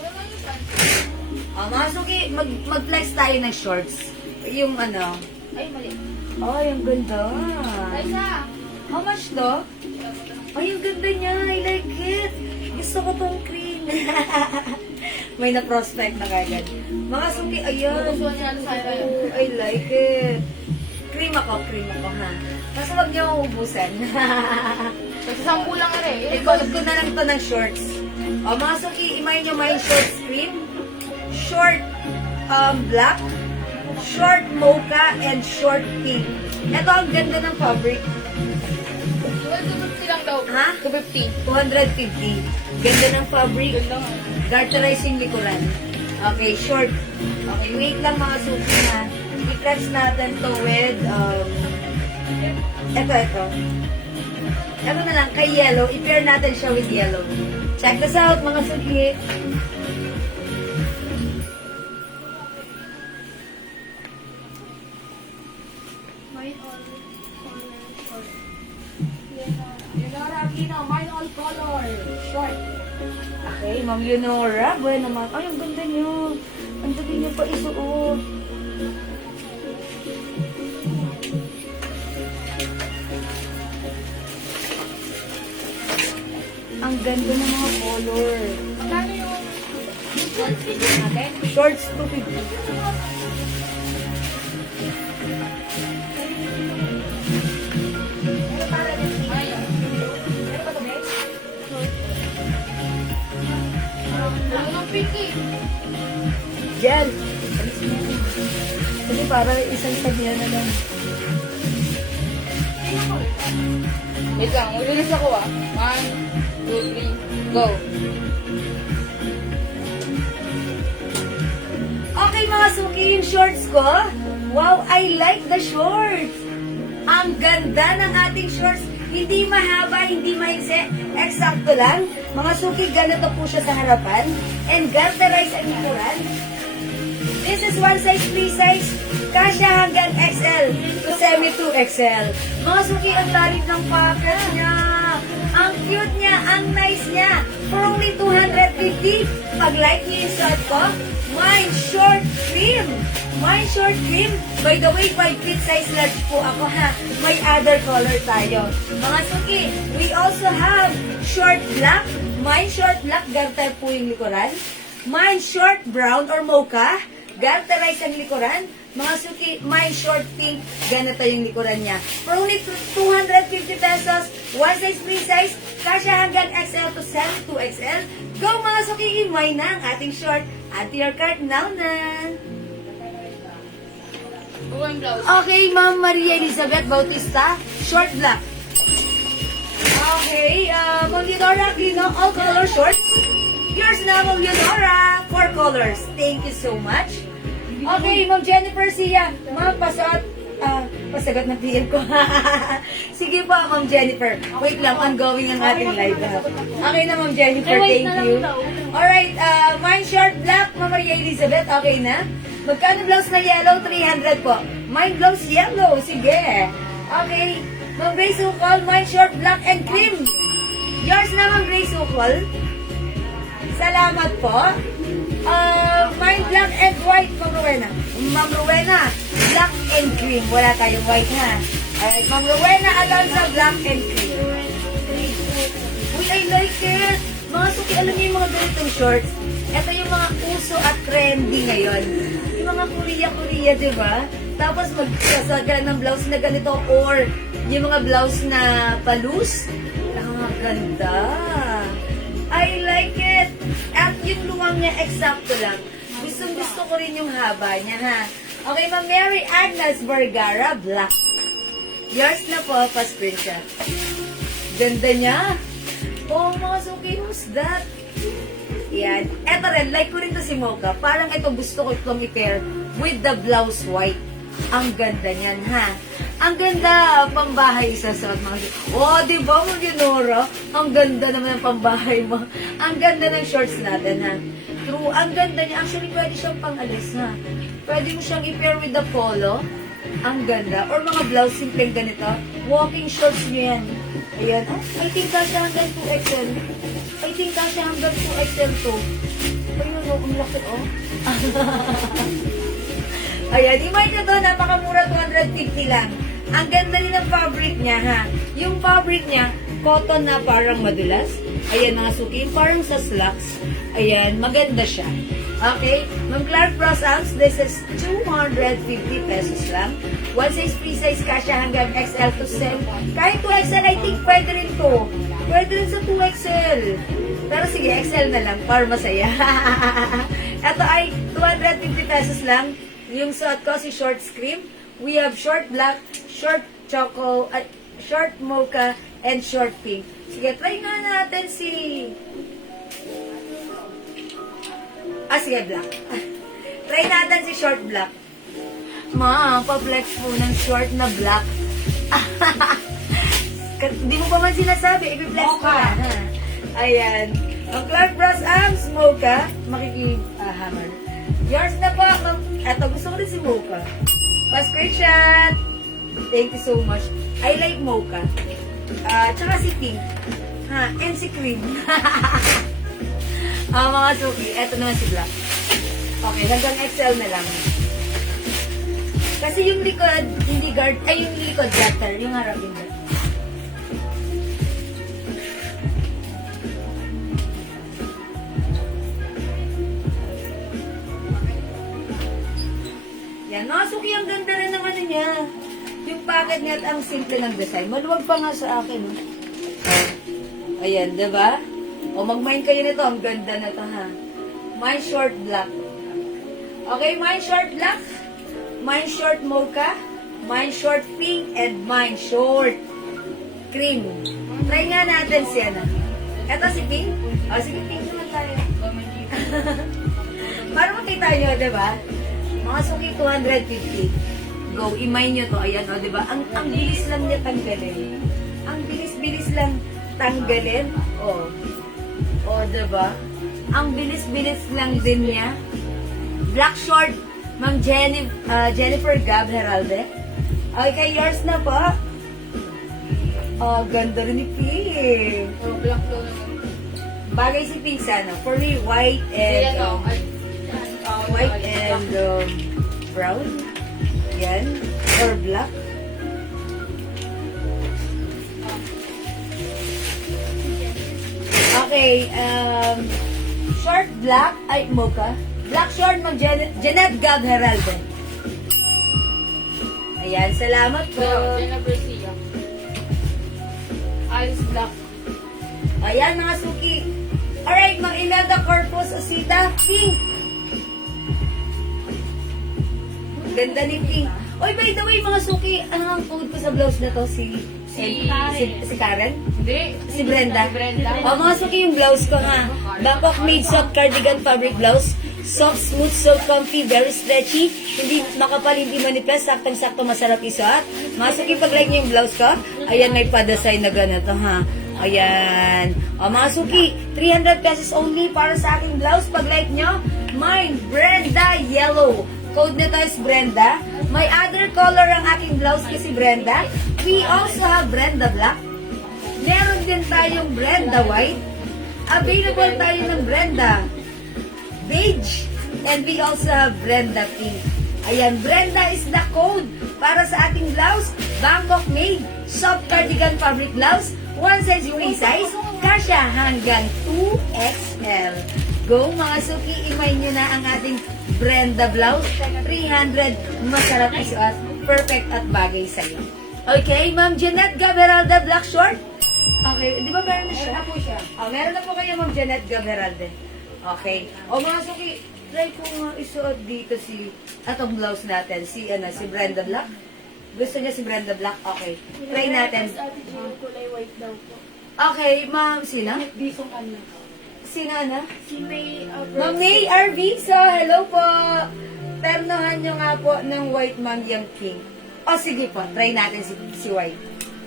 naman yung pants? O, mga suki, mag-flex tayo ng shorts. Yung ano. Ay, mali. Ay, ang ganda. Liza! How much to? Ay, ang ganda niya. I like it. Gusto ko tong cream. May na-prospect na kagad. Mga suki, ayan. Gusto niya ano sa'yo kayo. Oh, I like it. Cream ako, ha. Basta wag niyo akong ubusan. Kasi 10 lang rin. Ikolot ko na lang to ng shorts. O, mga suki, imay nyo may shorts cream, short black, short mocha, and short pink. Ito ang ganda ng fabric. 250 lang daw. Ha? 250. 250. Ganda ng fabric. Ganda nga. Garterizing likuran. Okay, short. Okay, wait lang mga suki na. I-flex natin to with, ito. Ano na lang, kay yellow. I-pair natin siya with yellow. Check this out, mga suki. Leonora Aquino, mine all color. Short. Okay, Ma'am Leonora. Bueno, ma'am. Ay, ang ganda niyo. Ang dali niyo pa isuot. Ang ganda ng mga color. Magkano yung short video natin? Shorts 250. Ano para din? Ayun. Ano ba ito, babe? Ano ng pinky? Jen! Kasi para isang tagya na lang. Wait lang, ulilis ako 1, 2, 3, go. Okay mga suki, yung shorts ko. Wow, I like the shorts. Ang ganda ng ating shorts. Hindi mahaba, hindi maiksi. Eksakto lang. Mga suki, ganito po siya sa harapan. And garterize ang likuran. This is one size, free size. Kasya hanggang XL to semi 2XL. Mga suki, ang lalim ng pocket niya. Ang cute niya, ang nice niya. For only 250, pag-like niyo yung short ko, mine short cream. Mine short cream. By the way, 5 feet size large po ako ha. May other color tayo. Mga suki, we also have short black. Mine short black, garter po yung likuran. Mine short brown or mocha. Garterize ang likuran. Mga suki, my short pink, ganito yung likuran niya. For only 250 pesos, one size, free size, kasya hanggang XL to 2XL. Go mga suki, imay na ang ating short. Add to your cart now na. Go yung blouse. Okay, Ma'am Maria Elizabeth Bautista, short black. Okay, Ma'am Leonora Aquino, all color shorts. Yours na, Ma'am Leonora, 4 colors. Thank you so much. Okay, Ma'am Jennifer Sia, Ma'am pasagot na PM ko. Sige po, Ma'am Jennifer. Wait lang, ongoing ang ating live. Okay na, Ma'am Jennifer, thank you. Alright, mine short black, Ma'am Maria Elizabeth, okay na? Magkano blouse na yellow? 300 po. Mine blouse yellow, sige. Okay, Ma'am Grace Ukol, mine short black and cream. Yours na, Ma'am Grace Ukol. Salamat po. Mine black and white, Ma'am Rowena. Ma'am Rowena, black and cream. Wala tayong white, ha? Alright, Ma'am Rowena, Alonza, black and cream. Uy, I like it. Mga suki, alam niyo yung mga ganitong shorts? Ito yung mga uso at trendy ngayon. Yung mga Korea, di ba? Tapos magsasaga ng blouse na ganito or yung mga blouse na palus. Ang ganda. I like it. At yung luwang niya, eksakto lang. Gusto ko rin yung haba niya, ha? Okay, Ma'am Mary Agnes Vergara, black. Yours na po, pa-screenshot. Ganda niya. Oh, mga suki, who's that? Yan. Eto rin, like ko rin to si Mocha. Parang ito gusto ko itong i-pair with the blouse white. Ang ganda niyan, ha? Ang ganda, pambahay isasot mga oh, di ba, Maginora? Ang ganda naman ng pambahay mo. Ang ganda ng shorts natin, ha? True, ang ganda niya. Actually, pwede siyang pang-alis, ha? Pwede mo siyang i-pair with the polo. Ang ganda. Or mga blouse, simpleng ganito. Walking shorts niyo yan. Ayan. Oh, I think kasya hanggang 2XL. I think kasya hanggang 2XL to. Ayun, oh, ang laki, oh. Ayan, i-mind nyo to, napakamura, 250 lang. Ang ganda rin ng fabric niya, ha? Yung fabric niya, cotton na parang madulas. Ayan, mga suki, parang sa slacks. Ayan, maganda siya. Okay, Ma'am Clark Brosams, this is 250 pesos lang. One size, free size, kasya hanggang XL to 7. Kahit 2XL, I think pwede rin to. Pwede rin sa 2XL. Pero sige, XL na lang, para masaya. Ito ay 250 pesos lang. Yung suot ko, si short scream. We have short black, short choco, short mocha, and short pink. Sige, try nga natin si... sige, black. Try natin si short black. Ma, pa-flex po ng short na black. Hindi mo pa man sinasabi, i-flex ko na. Ha? Ayan. Ang Clark Bros Arms, mocha, hammer. Yours na po. Eto, gusto ko rin si mocha. Pa-screenshot. Thank you so much. I like mocha. Tsaka si pink. Ha, and si cream. Mga suki, eto naman si black. Okay, hanggang XL na lang. Kasi yung likod, hindi guard, ay yung likod gutter, yung harap yung gutter. Yan, mga suki, ang ganda rin ng ano niya. Yung packet niya at ang simple ng design. Maluwag pa nga sa akin. Ayan, diba? O mag-mind kayo nito, ang ganda na to, ha. Mine short black. Okay, mine short black, mine short mocha, mine short pink, and mine short cream. Try nga natin si ano. Eto si pink. O, sige, pink naman tayo. Para makita nyo, diba? Mga suki, 250. Go, i-mine nyo to. Ayan, o, diba? Ang bilis lang niya tanggalin. Ang bilis-bilis lang tanggalin. O, diba? Ang bilis-bilis lang din niya. Black short, Ma'am Jennifer Gab Heralde. Okay, yours na po. Ganda rin ni Pink. Black daw naman. Bagay si Pink sana. For me, white and brown. Yan. Or black. Okay, short black, ay mocha. Black short, Ma'am Jeanette Gab Heralde. Ayan, salamat po. Jennifer Sia. Alice Black. Ayan, mga suki. Alright, Ma'am Imelda Corpus Osita, pink. Ganda ni Pink. Oy, by the way, mga suki, ano ang code ko sa blouse na to? Si Karen? Hindi. Si Brenda? Brenda. Mga suki, yung blouse ko, ha. Bangkok made soft cardigan fabric blouse. Soft, smooth, so comfy, very stretchy. Hindi makapal, hindi manipes. Saktong-sakto, masarap isuot. Mga suki, pag-like niyo yung blouse ko, ayan, may pa-design na ganito, ha. Ayan. Mga suki, 300 pesos only para sa aking blouse. Pag-like nyo, mine, Brenda Yellow. Code nito is Brenda. May other color ang aking blouse kasi Brenda. We also have Brenda Black. Meron din tayong Brenda White. Available tayo ng Brenda Beige. And we also have Brenda Pink. Ayan, Brenda is the code para sa ating blouse. Bangkok made, soft cardigan fabric blouse. One size, free size. kasya hanggang 2XL. Go mga suki, imay nyo na ang ating Brenda blouse. 300, masarap isuot. Perfect at bagay sa'yo. Okay, Ma'am Jeanette Gaberalda, black short. Okay, di ba meron na siya? Meron na po siya. Oh, meron na po kayo, Ma'am Jeanette Gaberalda. Okay. O mga suki, try ko nga isuot dito si, atong blouse natin, si Brenda Black. Gusto niya si Brenda Black? Okay. Try natin. Kulay white daw po. Okay, Ma'am, sino? Bisong ano. Sino na? Si May Ma'am May RV, so hello po. Ternohan nyo nga po ng white Ma'am yung pink. O sige po, try natin si white.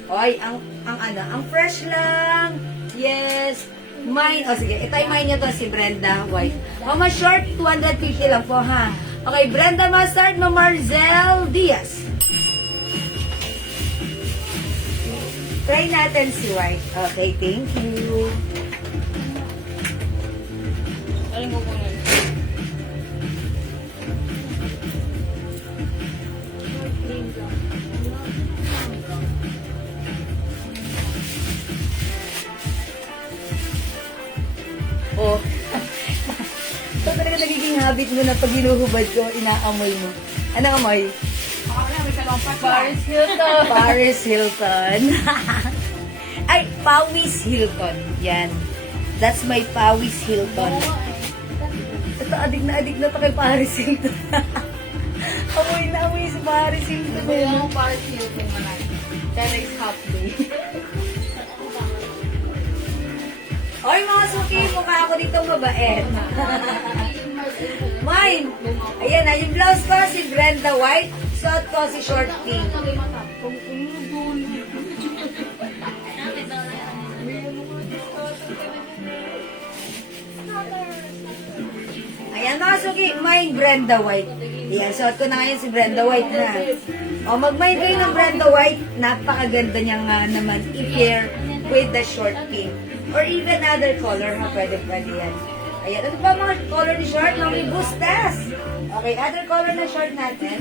Oy, ang fresh lang. Yes. Mine, o sige, itay mine nyo to si Brenda White. O mas short, 250 lang po ha. Okay, Brenda Mustard, Ma'am Marzel Diaz. Try natin si White. Okay, thank you. Aling ko kunin. Oh. Ito talaga nagiging habit mo na pag hinuhubad ko, inaamoy mo. Anong amoy? Ako na, may kalompat Paris Hilton. Paris Hilton. Ay, Pawis Hilton. Yan. That's my Pawis Hilton. Ito, adik na to kay Paris Hilton. amoy na amoy si Paris Hilton. Kaya ang Paris Hilton manay. Kaya next half day. Oy, mga suki, mukha ako dito mabait. Mine. Ayan na, yung blouse ko si Brenda White. Suot ko si short pink. Ayan mga suki, mine Brenda White. Ayan, suot ko na ngayon si Brenda White na. O, mag-mine kayo ng Brenda White. Napakaganda niya nga naman i-pair with the short pink. Or even other color ha, pwede yan. Ayan, ano pa mga color ni short? Mga bustas. Okay, other color na short natin.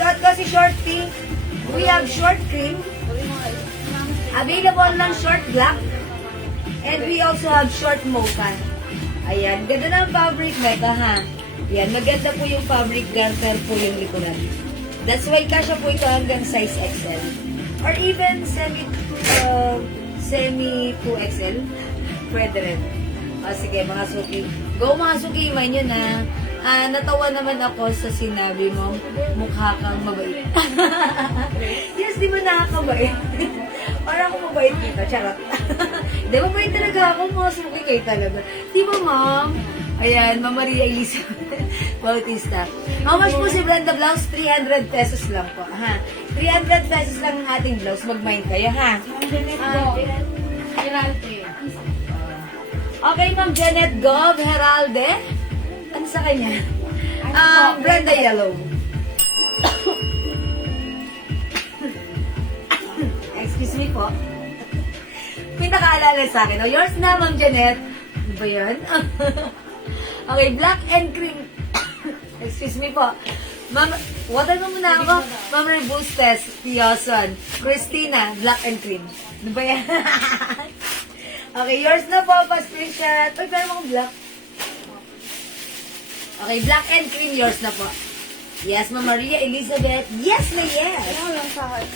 Suot ko si short pink. We have short cream. Available lang short black. And we also have short mocha. Ayan, ganda ng fabric, Mecca, ha? Ayan, maganda po yung fabric, garter po yung likuran. That's why kasha po ito hanggang size XL. Or even semi 2XL. Pwede rin. O, sige, mga suki. Go, mga suki, iman nyo na. Natawa naman ako sa sinabi mo, mukha kang mabait. Yes, di ba nakakabait? Parang ako mabait dito, charot. Di ba mabait talaga ako, mga suki kayo talaga. Di ba, ma'am? Ayan, Ma'am Maria Elizabeth Bautista. How much po si Brenda Blouse? 300 pesos lang po, ha? 300 pesos lang ang ating blouse. Mag-mind kayo, ha? Heralde. Okay, Ma'am Janet Gov Heralde. Ano sa kanya? Brenda Yellow. Excuse me po. May nakaalala sa akin. O, yours na, Ma'am Janet. Ano ba yan? Okay, black and cream. Excuse me po. Ma'am, water mo muna ako. Ma'am Rebustes, Pioson, Christina, black and cream. Ano ba yan? Okay, yours na po, pa-screenshot. Uy, pero mga black. Okay, black and cream, yours na po. Yes, Ma'am Maria Elizabeth. Yes na yes. Ano lang sa akin?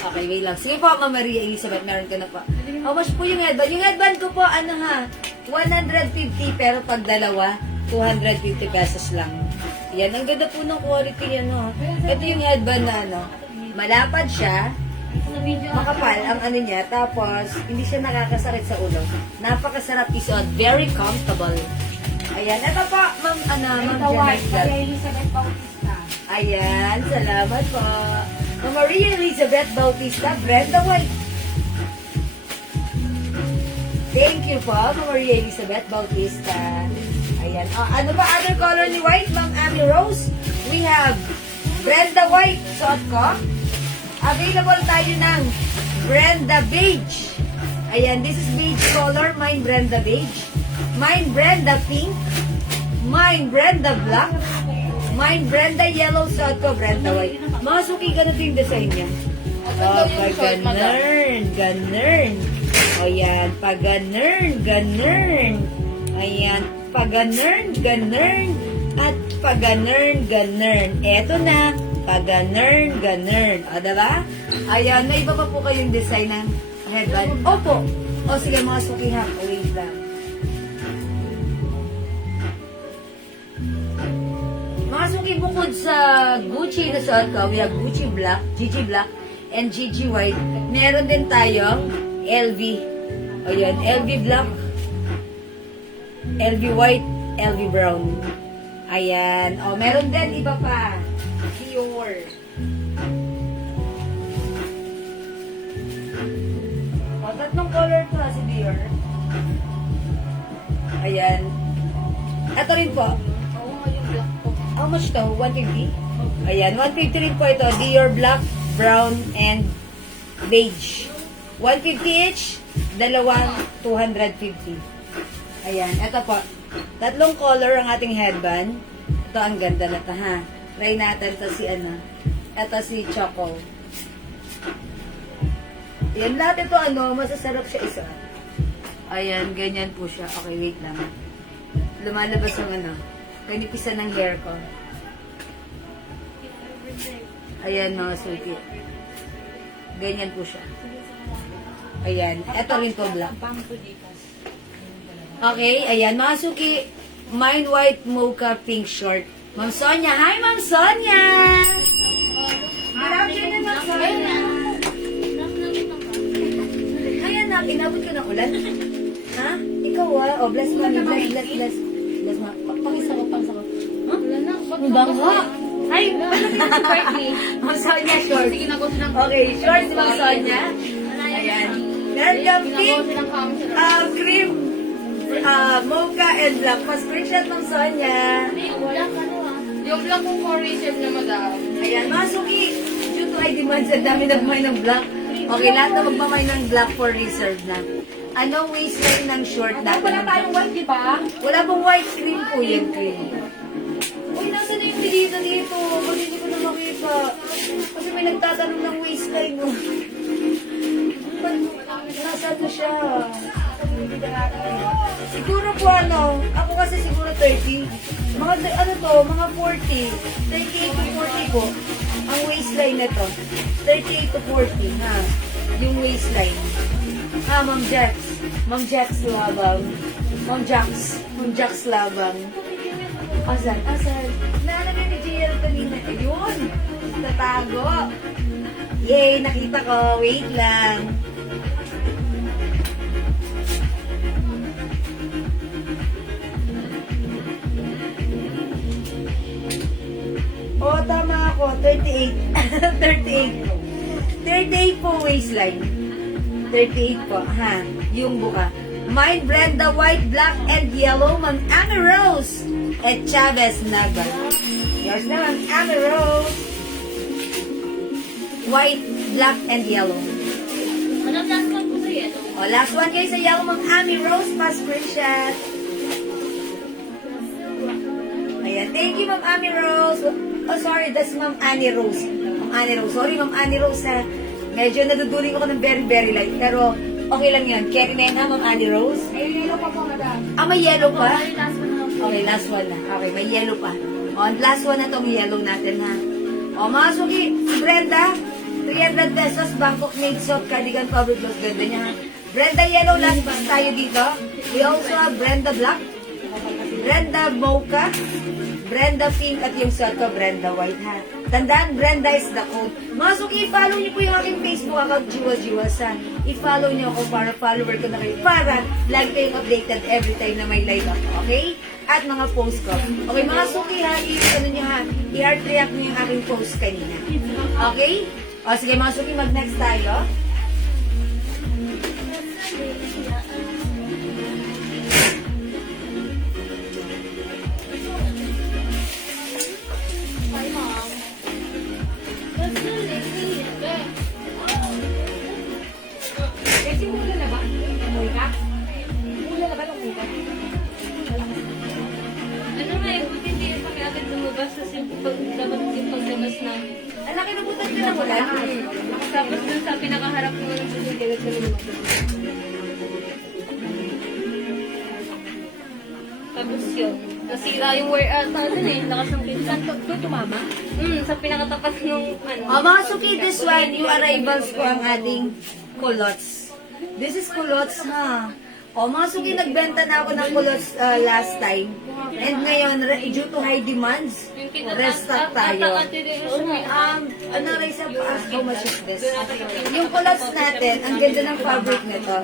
Okay, wait lang. Sige po, Ma'am Maria Elizabeth, meron ka na po. How much po yung headband? Yung headband ko po, ano ha, 150, pero pag dalawa, 250 pesos lang. Yan, ang ganda po ng quality, ano. Ito yung headband na, ano, malapad siya, makapal ang ano niya, tapos, hindi siya nakakasakit sa ulo. Napakasarap isuot, very comfortable. Ayan, ito po, Ma'am White, Janet. Maria Elizabeth Bautista. Ayan, salamat po. Ma'am Maria Elizabeth Bautista, Brenda White. Thank you po, Ma'am Maria Elizabeth Bautista. Ayan. Ano ba other color ni White, Ma'am Amy Rose? We have Brenda White, suot ko. Available tayo ng Brenda Beige. Ayan, this is beige color. Mine Brenda Beige. Mine Brenda Pink. Mine Brenda Black. Mine Brenda Yellow, suot ko Brenda White. Mga suki, ganito yung design niya. Ganda yung short, madam. Ganern. O yan, pag-ganern, ganern. Ayan, pag-ganern, ganern. At pag-ganern, ganern. Eto na, pag-ganern, ganern. O, diba? Ayan, may iba pa po kayong design ng headband. Opo. O, sige, mga sukihan. O, wait lang. Mga suki, bukod sa Gucci na suot ko, we have Gucci Black, GG Black, and GG White. Meron din tayong LV. O yan, LV Black, LV White, LV Brown. Ayan. O, meron din iba pa. Dior. O, tatlong color to si Dior. Ayan. Ito rin po. Oo nga yung black ko. How much to? 150? Ayan, 150 rin po ito. Dior Black, Brown, and Beige. 150 each, dalawang 250. Ayan, ito po. Tatlong color ang ating headband. Ito ang ganda na ito, ha? Try natin ito si ano. Ito si Choco. Ayan, lahat ito ano, masasarap siya isa. Ayan, ganyan po siya. Okay, wait lang. Lumalabas yung ano. Kanipisan ng hair ko. Ayan mga suki. Ganyan po siya. Ayan. Ito rin po black. Okay. Ayan mga suki. Mine white mocha pink short. Ma'am Sonia. Hi Ma'am Sonia! Good afternoon Ma'am Sonia. Ayan na. Inabot ko ng ulan. Ha? Ikaw ah. Oh, bless mommy. Bless. Bless ma. Pakisa ko. Huh? Wala na. Ba't Ang bangga. Ay, wala na si birthday. Ma'am Sonia short. Sige, nagos lang. Okay, short si Ma'am Sonia. Ayan. Meron kang pink, Nagos lang kami. cream, mocha, and black. Pa-screenshot Ma'am Sonia. Yung black ano ah. Yung black kong for reserve na madam. Ayan, mga suki. Due to high demand, sa dami nagmamay ng black. Okay, lahat na magmamay ng black for reserve na. Anong waistline ng short natin? Wala tayong white, di ba? Wala pong white cream po yan, cream. Uy, nasa na yung dito? Ba't hindi ko na makita? Kasi may nagtatanong ng waistline mo. Ba't nasaan na siya? Siguro po ano, ako kasi siguro 30. Mga 40. 38 to 40 po. Ang waistline na to. 38 to 40, ha? Yung waistline. Ha, Ma'am Jax. Ma'am Jax Labang. Ma'am Jax Labang. Asan? Naalala ni JL kanina. Ayun! Tatago. Yay! Nakita ko. Wait lang. Oh, tama ako. 38. 38 po waistline. 38 po, ha? Yung buka. Mine, Brenda, white, black, and yellow. Ma'am Amy Rose. At Chavez Naga. Yours naman, Amy Rose. White, black, and yellow. Ano last one ko sa yellow? O, last one kayo sa yellow, Ma'am Amy Rose. Pa-screenshot. Ayan. Thank you, Ma'am Amy Rose. Oh, sorry. That's Ma'am Annie Rose. Ma'am Annie Rose. Sorry, Ma'am Annie Rose, ha. Medyo naduduling ako ng very, very light. Pero, okay lang yan. Carry na yun, ha, Ma'am Annie Rose? Ay, yellow pa po, madam. Ah, may yellow pa? Ay, last one na. Okay, last one na. Okay, may yellow pa. O, last one na tong yellow natin, ha. O, mga suki, si Brenda, 300 pesos, Bangkok made soft cardigan fabric gloves. Ganda niya, ha. Brenda yellow, last pass tayo dito. We also have Brenda black, Brenda mocha, Brenda pink, at yung suot ko, Brenda white, ha. Tandaan, Brenda is the code. Mga suki, i-follow niyo po yung aking Facebook account, Jiwa San. I-follow niyo ako para follower ko na kayo. Para lagi kayong updated every time na may live ako, okay? At mga post ko. Okay, mga suki ha, ano niyo ha, i-heart react niyo yung aking post kanina. Okay? O sige mga suki, mag-next tayo. Hi, ma'am. That's the lady. Kasi mula na ba? Mula? Mula na ba nung mula? Ano nga eh, buti hindi kami agad lumabas kasi paglamas ng... Ang laki na butas ka na mula. Tapos dun sa pinakaharap mo ng susunod kami lumabas. Tapos yun, nasira yung wear ata dun eh. Lakas ng pinsan. Doon tumama? Sa pinakatapat nung ano. Mga suki, this one, new arrivals ko ang ating culottes. This is culottes, ha? Mga suki, nagbenta na ako ng culottes last time. And ngayon, due to high demands, restock tayo. Ano, Raisa, how much is this? Yung culottes natin, ang ganda ng fabric nito.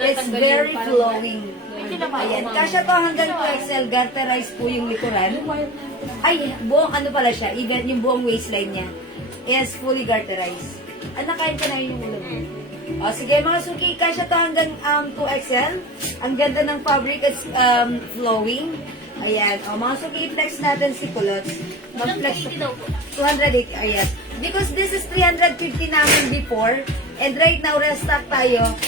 It's very flowing. Ayan, kasya to hanggang 2XL, garterized po yung likuran. Ay, buong ano pala siya, even yung buong waistline niya is fully garterized. Nakain ko na yung ulo mo. O, sige mga suki, kasya to hanggang 2XL. Ang ganda ng fabric, it's flowing. Ayan, o mga suki, i-flex natin si culottes. Mag-flex 280, ayan. Because this is 350 namin before, and right now, restock tayo.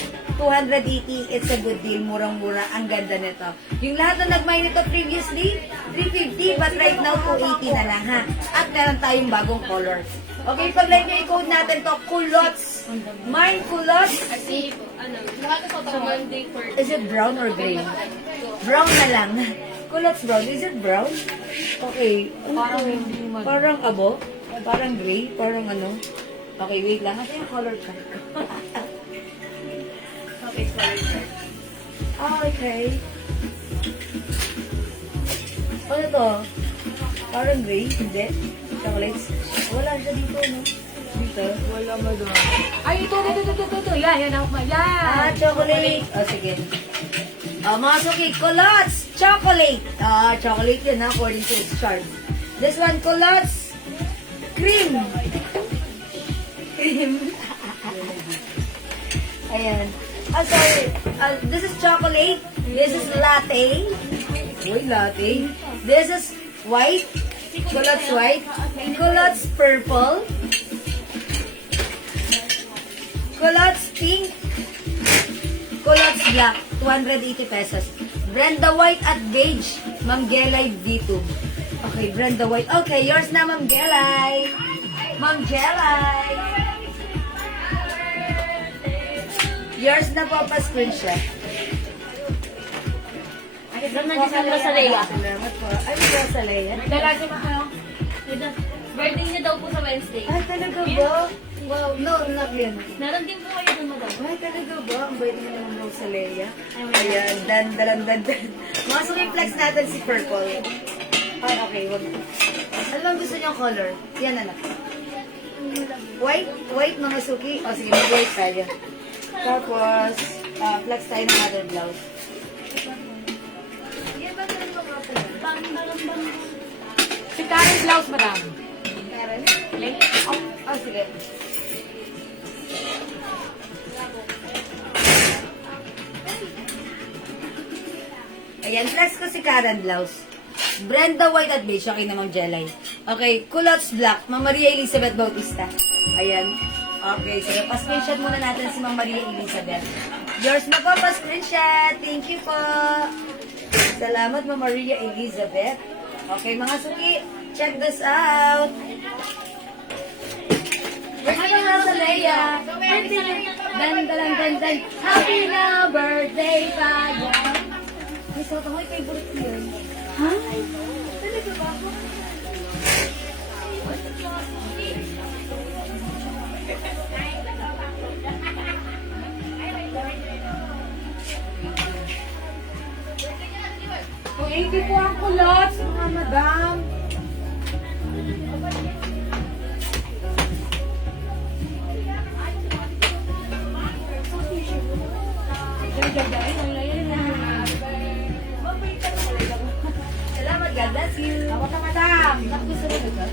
280, it's a good deal, murang-mura, ang ganda nito. Yung lahat na nag-buy nito previously, 350, but right now, 280 na lang, ha? At meron tayong bagong color. Okay, pag-like nyo i-code natin to, culottes. Mine culottes. Kasi, lahat ito sa Monday for... Is it brown or gray? Brown na lang. Culottes brown. Is it brown? Okay. Parang hindi man. Parang abo? Parang gray? Parang ano? Okay, wait lang. Kasi yung color ka. Okay, color ka. Okay. Ano to? Parang gray? Hindi. Chocolates? Wala siya dito, no? Dito? Wala madam. Ay, ito. Yan ako. Yan. Chocolate. Sige. Mga suki, culottes, chocolate. Chocolate yun, according to its chart. This one, culottes, cream. Cream. Ayan. Sorry. This is chocolate. This is latte. Uy, latte. This is white. Culottes white. Culottes purple. Culottes pink. Culottes black. 280 pesos. Brenda White at beige. Ma'am Gelay V2. Okay, Brenda White. Okay, yours na, Ma'am Gelay. Ma'am Gelay. Yours na po, pa-screenshot. Doon na sa Rosalea. Salamat po. Ay, Rosalea. Lalaki mo kayo. Birthday niya daw po sa Wednesday. Ay, talaga ba? Wow. No, not yun. Meron din po kayo doon, madam. Ay, talaga ba? Ang bait mo naman Rosalea. Ayan, dan. Mga sumiplex natin si purple. Ay, okay, wag. Ano bang gusto niyong color? Yan na lang. White? White, mga suki? O, sige, mag-white tayo. Tapos, flex tayo ng other blouse. Yan ba tayo mga pala? Si Karen Blouse, madam. Meron? Oh, sige. Ayan, flex ko si Karen Blouse. Brenda White at beige. Okay na, Ma'am Jelay. Okay, culottes black. Ma'am Maria Elizabeth Bautista. Ayan. Okay, sige. Pa-screenshot muna natin si Ma'am Maria Elizabeth. Yours na po, pa-screenshot. Thank you po. Salamat, Ma'am Maria Elizabeth. Okay, mga suki, check this out. Happy Rosalea. Dan. Happy na birthday, Father. Ay, so, may favorite ko yun. Ha? Talaga ba ako? Kung 80 po ang culottes, mga madam. Salamat, God bless you. Ako na, madam. Gusto mo ba?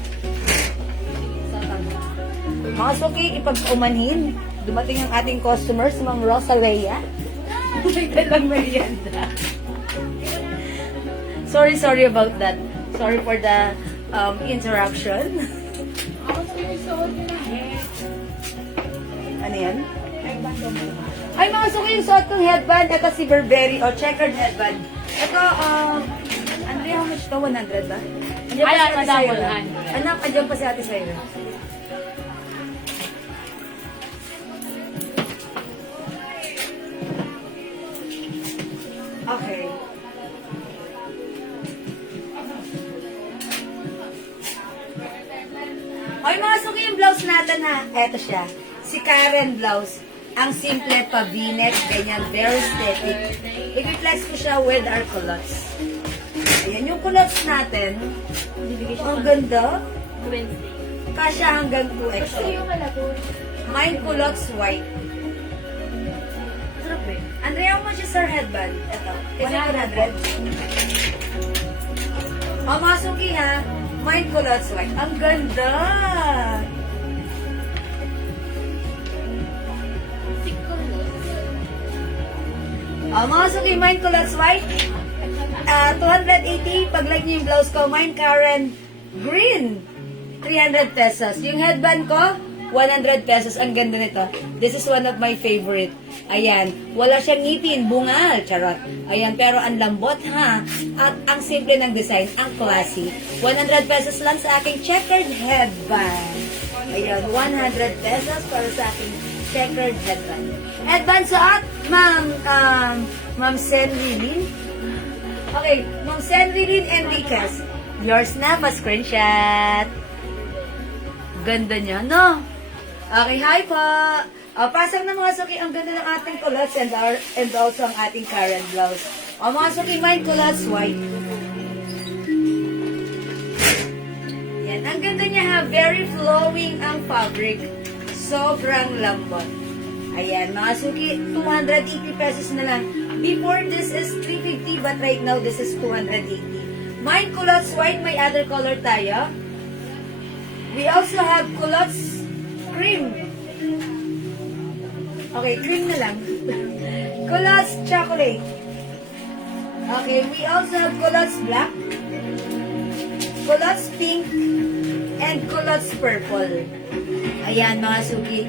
Mga suki, ipag-umanhin. Dumating ang ating customers, Ma'am Rosalea. Ito lang merienda. Sorry about that. Sorry for the interruption. Ako sa yung suot nila. Ano yan? Ay, mga suki, yung suot kong headband. Ito si Burberry, o checkered headband. Ito, Andrea, how much to? 100 ba? Andiyan pa Ayan, si Ate madam, Syra. 100. Anak, andiyan pa si Ate Syra. Okay. eto siya. Si Karen blouse. Ang simple pa v-neck, ganyan, very aesthetic. I-flex ko siya with our culottes. Ayan, yung culottes natin. Ang ganda. Wednesday. Kasya hanggang 2XL. Mine culottes white. Sarap eh. Andrea, how much is our headband? Ito. Is it 100? O, mga suki ha. Mine culottes white. Ang ganda! Mga suki, mine culottes white. 280. Pag like niyo yung blouse ko, mine Karen green. 300 pesos. Yung headband ko, 100 pesos. Ang ganda nito. This is one of my favorite. Ayan. Wala siyang ngipin. Bungal. Charot. Ayan. Pero ang lambot ha. At ang simple ng design. Ang classy. 100 pesos lang sa aking checkered headband. Ayan. 100 pesos para sa aking checkered headband. Headband suot, Ma'am Senrilyn. Okay. Ma'am Senrilyn Enriquez. Yours na. Pa-screenshot. Ganda niya, no? Okay, hi po. Pasang na mga suki, ang ganda ng ating culottes and also ang ating Karen blouse. Mga suki, mine culottes white. Yan, ang ganda niya ha, very flowing ang fabric. Sobrang lambot. Ayan, mga suki, 280 pesos na lang. Before, this is 350, but right now, this is 280. Mine culottes white, may other color tayo. We also have culottes cream. Okay, cream na lang. Culottes chocolate. Okay, we also have culottes black, culottes pink, and culottes purple. Ayan mga suki,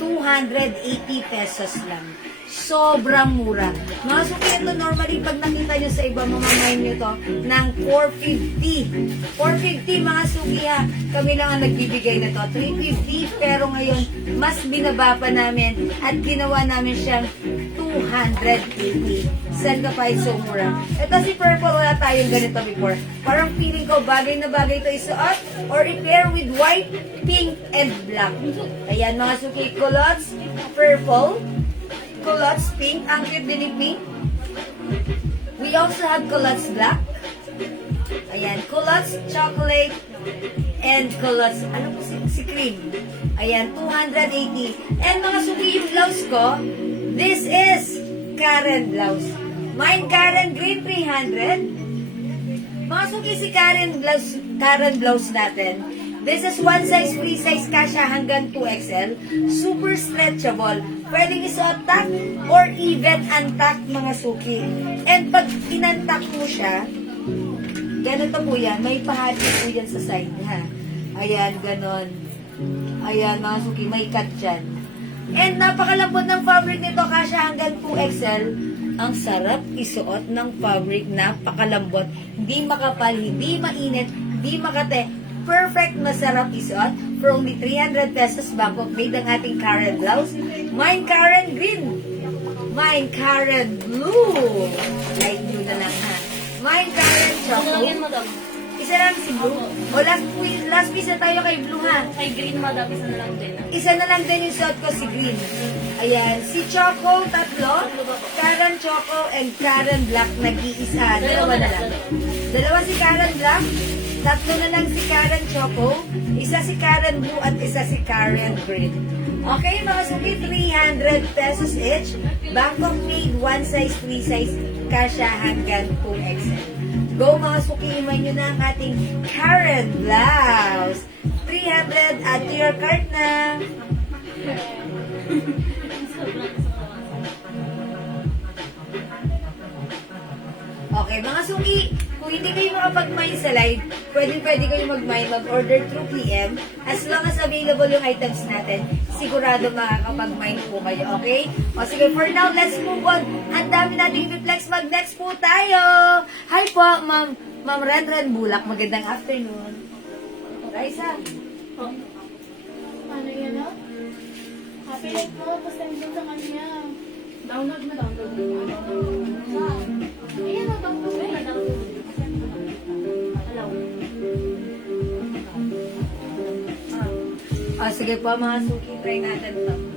280 pesos lang. Sobrang mura. Mga suki, ito normally pag nakita nyo sa iba, mamamayin nyo to ng 450. 450 mga suki ha. Kami lang ang nagbibigay na to. 350 pero ngayon, mas binaba pa namin at ginawa namin siyang 280. Saan ka pa so mura? Ito si purple, wala tayong ganito before. Parang feeling ko bagay na bagay ito isuot or i-pair with white, pink, and black. Ayan mga suki, culottes purple, culottes pink, ang cute din ni pink. We also have culottes black. Ayan, culottes chocolate and culottes, ano po si cream. Ayan, 280. And mga suki, yung blouse ko, this is Karen blouse. Mine Karen green 300. Mga suki, si Karen blouse natin. This is one size, free size, kasha hanggang 2XL. Super stretchable. Pwedeng isuot tuck or even untuck mga suki. And pag inuntuck mo siya, ganito po yan. May pahati po yan sa side ha. Ayan, ganon. Ayan mga suki, may cut dyan. And napakalambot ng fabric nito, kasha hanggang 2XL. Ang sarap isuot ng fabric, napakalambot. Hindi makapal, hindi mainit, hindi makate. Perfect, masarap isuot. For only 300 pesos, bangkok made ang ating Karen blouse. Mine Karen green. Mine Karen blue. Light blue na lang ha. Mine Karen Ano lang yan, chocolate. madam? Isa lang si blue. O last piece na tayo kay blue ha. Kay green, madam. Isa na lang din. Isa na lang din yung suot ko, si green. Ayan, si Choco, tatlo. Karen Choco and Karen Black, nag-iisa. Dalawa na lang. Dalawa si Karen Black. Tatlo na lang si Karen Choco. Isa si Karen Blue at isa si Karen Green. Okay, mga suki, 300 pesos each. Bangkok made, one size, free size, kasha hanggang 2XL. Go mga suki, iman nyo na ang ating Karen blouse. 300, add to your cart na. Okay, mga suki, kung hindi kayo makapag-mine sa live, pwede kayo mag-order through PM. As long as available yung items natin, sigurado makakapag-mine po kayo, okay? O sige, for now, let's move on. Ang dami natin i-flex. Mag-next po tayo. Hi po, Ma'am Ren Bulak. Magandang afternoon. Raisa. Ano yan, no? Happy life mo, basta nandun sa kanya. Download mo. Ayan, download mo. Sige. Sige po mga suki, try natin to.